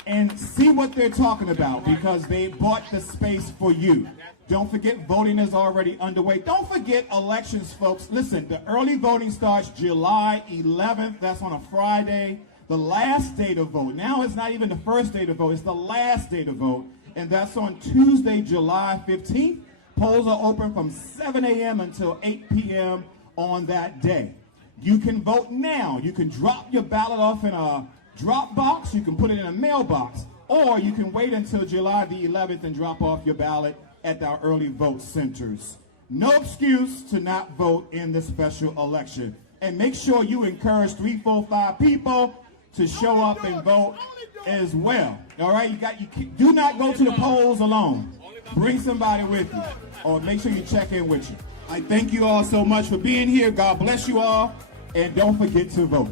and see what they're talking about, because they bought the space for you. Don't forget, voting is already underway. Don't forget elections, folks. Listen, the early voting starts July 11th. That's on a Friday. The last day to vote. Now it's not even the first day to vote. It's the last day to vote. And that's on Tuesday, July 15th. Polls are open from 7 a.m. until 8 p.m. on that day. You can vote now. You can drop your ballot off in a drop box. You can put it in a mailbox. Or you can wait until July the 11th and drop off your ballot at our early vote centers. No excuse to not vote in this special election. And make sure you encourage 3, 4, 5 people to show up and vote as well. All right, do not go to the polls alone. Bring somebody with you, or make sure you check in with you. I thank you all so much for being here. God bless you all, and don't forget to vote.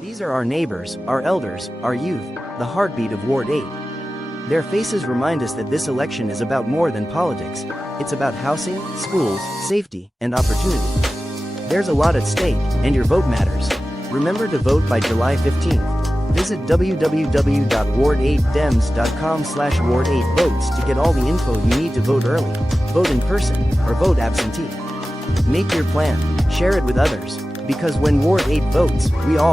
These are our neighbors, our elders, our youth, the heartbeat of Ward 8. Their faces remind us that this election is about more than politics. It's about housing, schools, safety, and opportunity. There's a lot at stake, and your vote matters. Remember to vote by July 15th. Visit www.ward8dems.com/ward8votes to get all the info you need to vote early, vote in person, or vote absentee. Make your plan, share it with others, because when Ward 8 votes, we all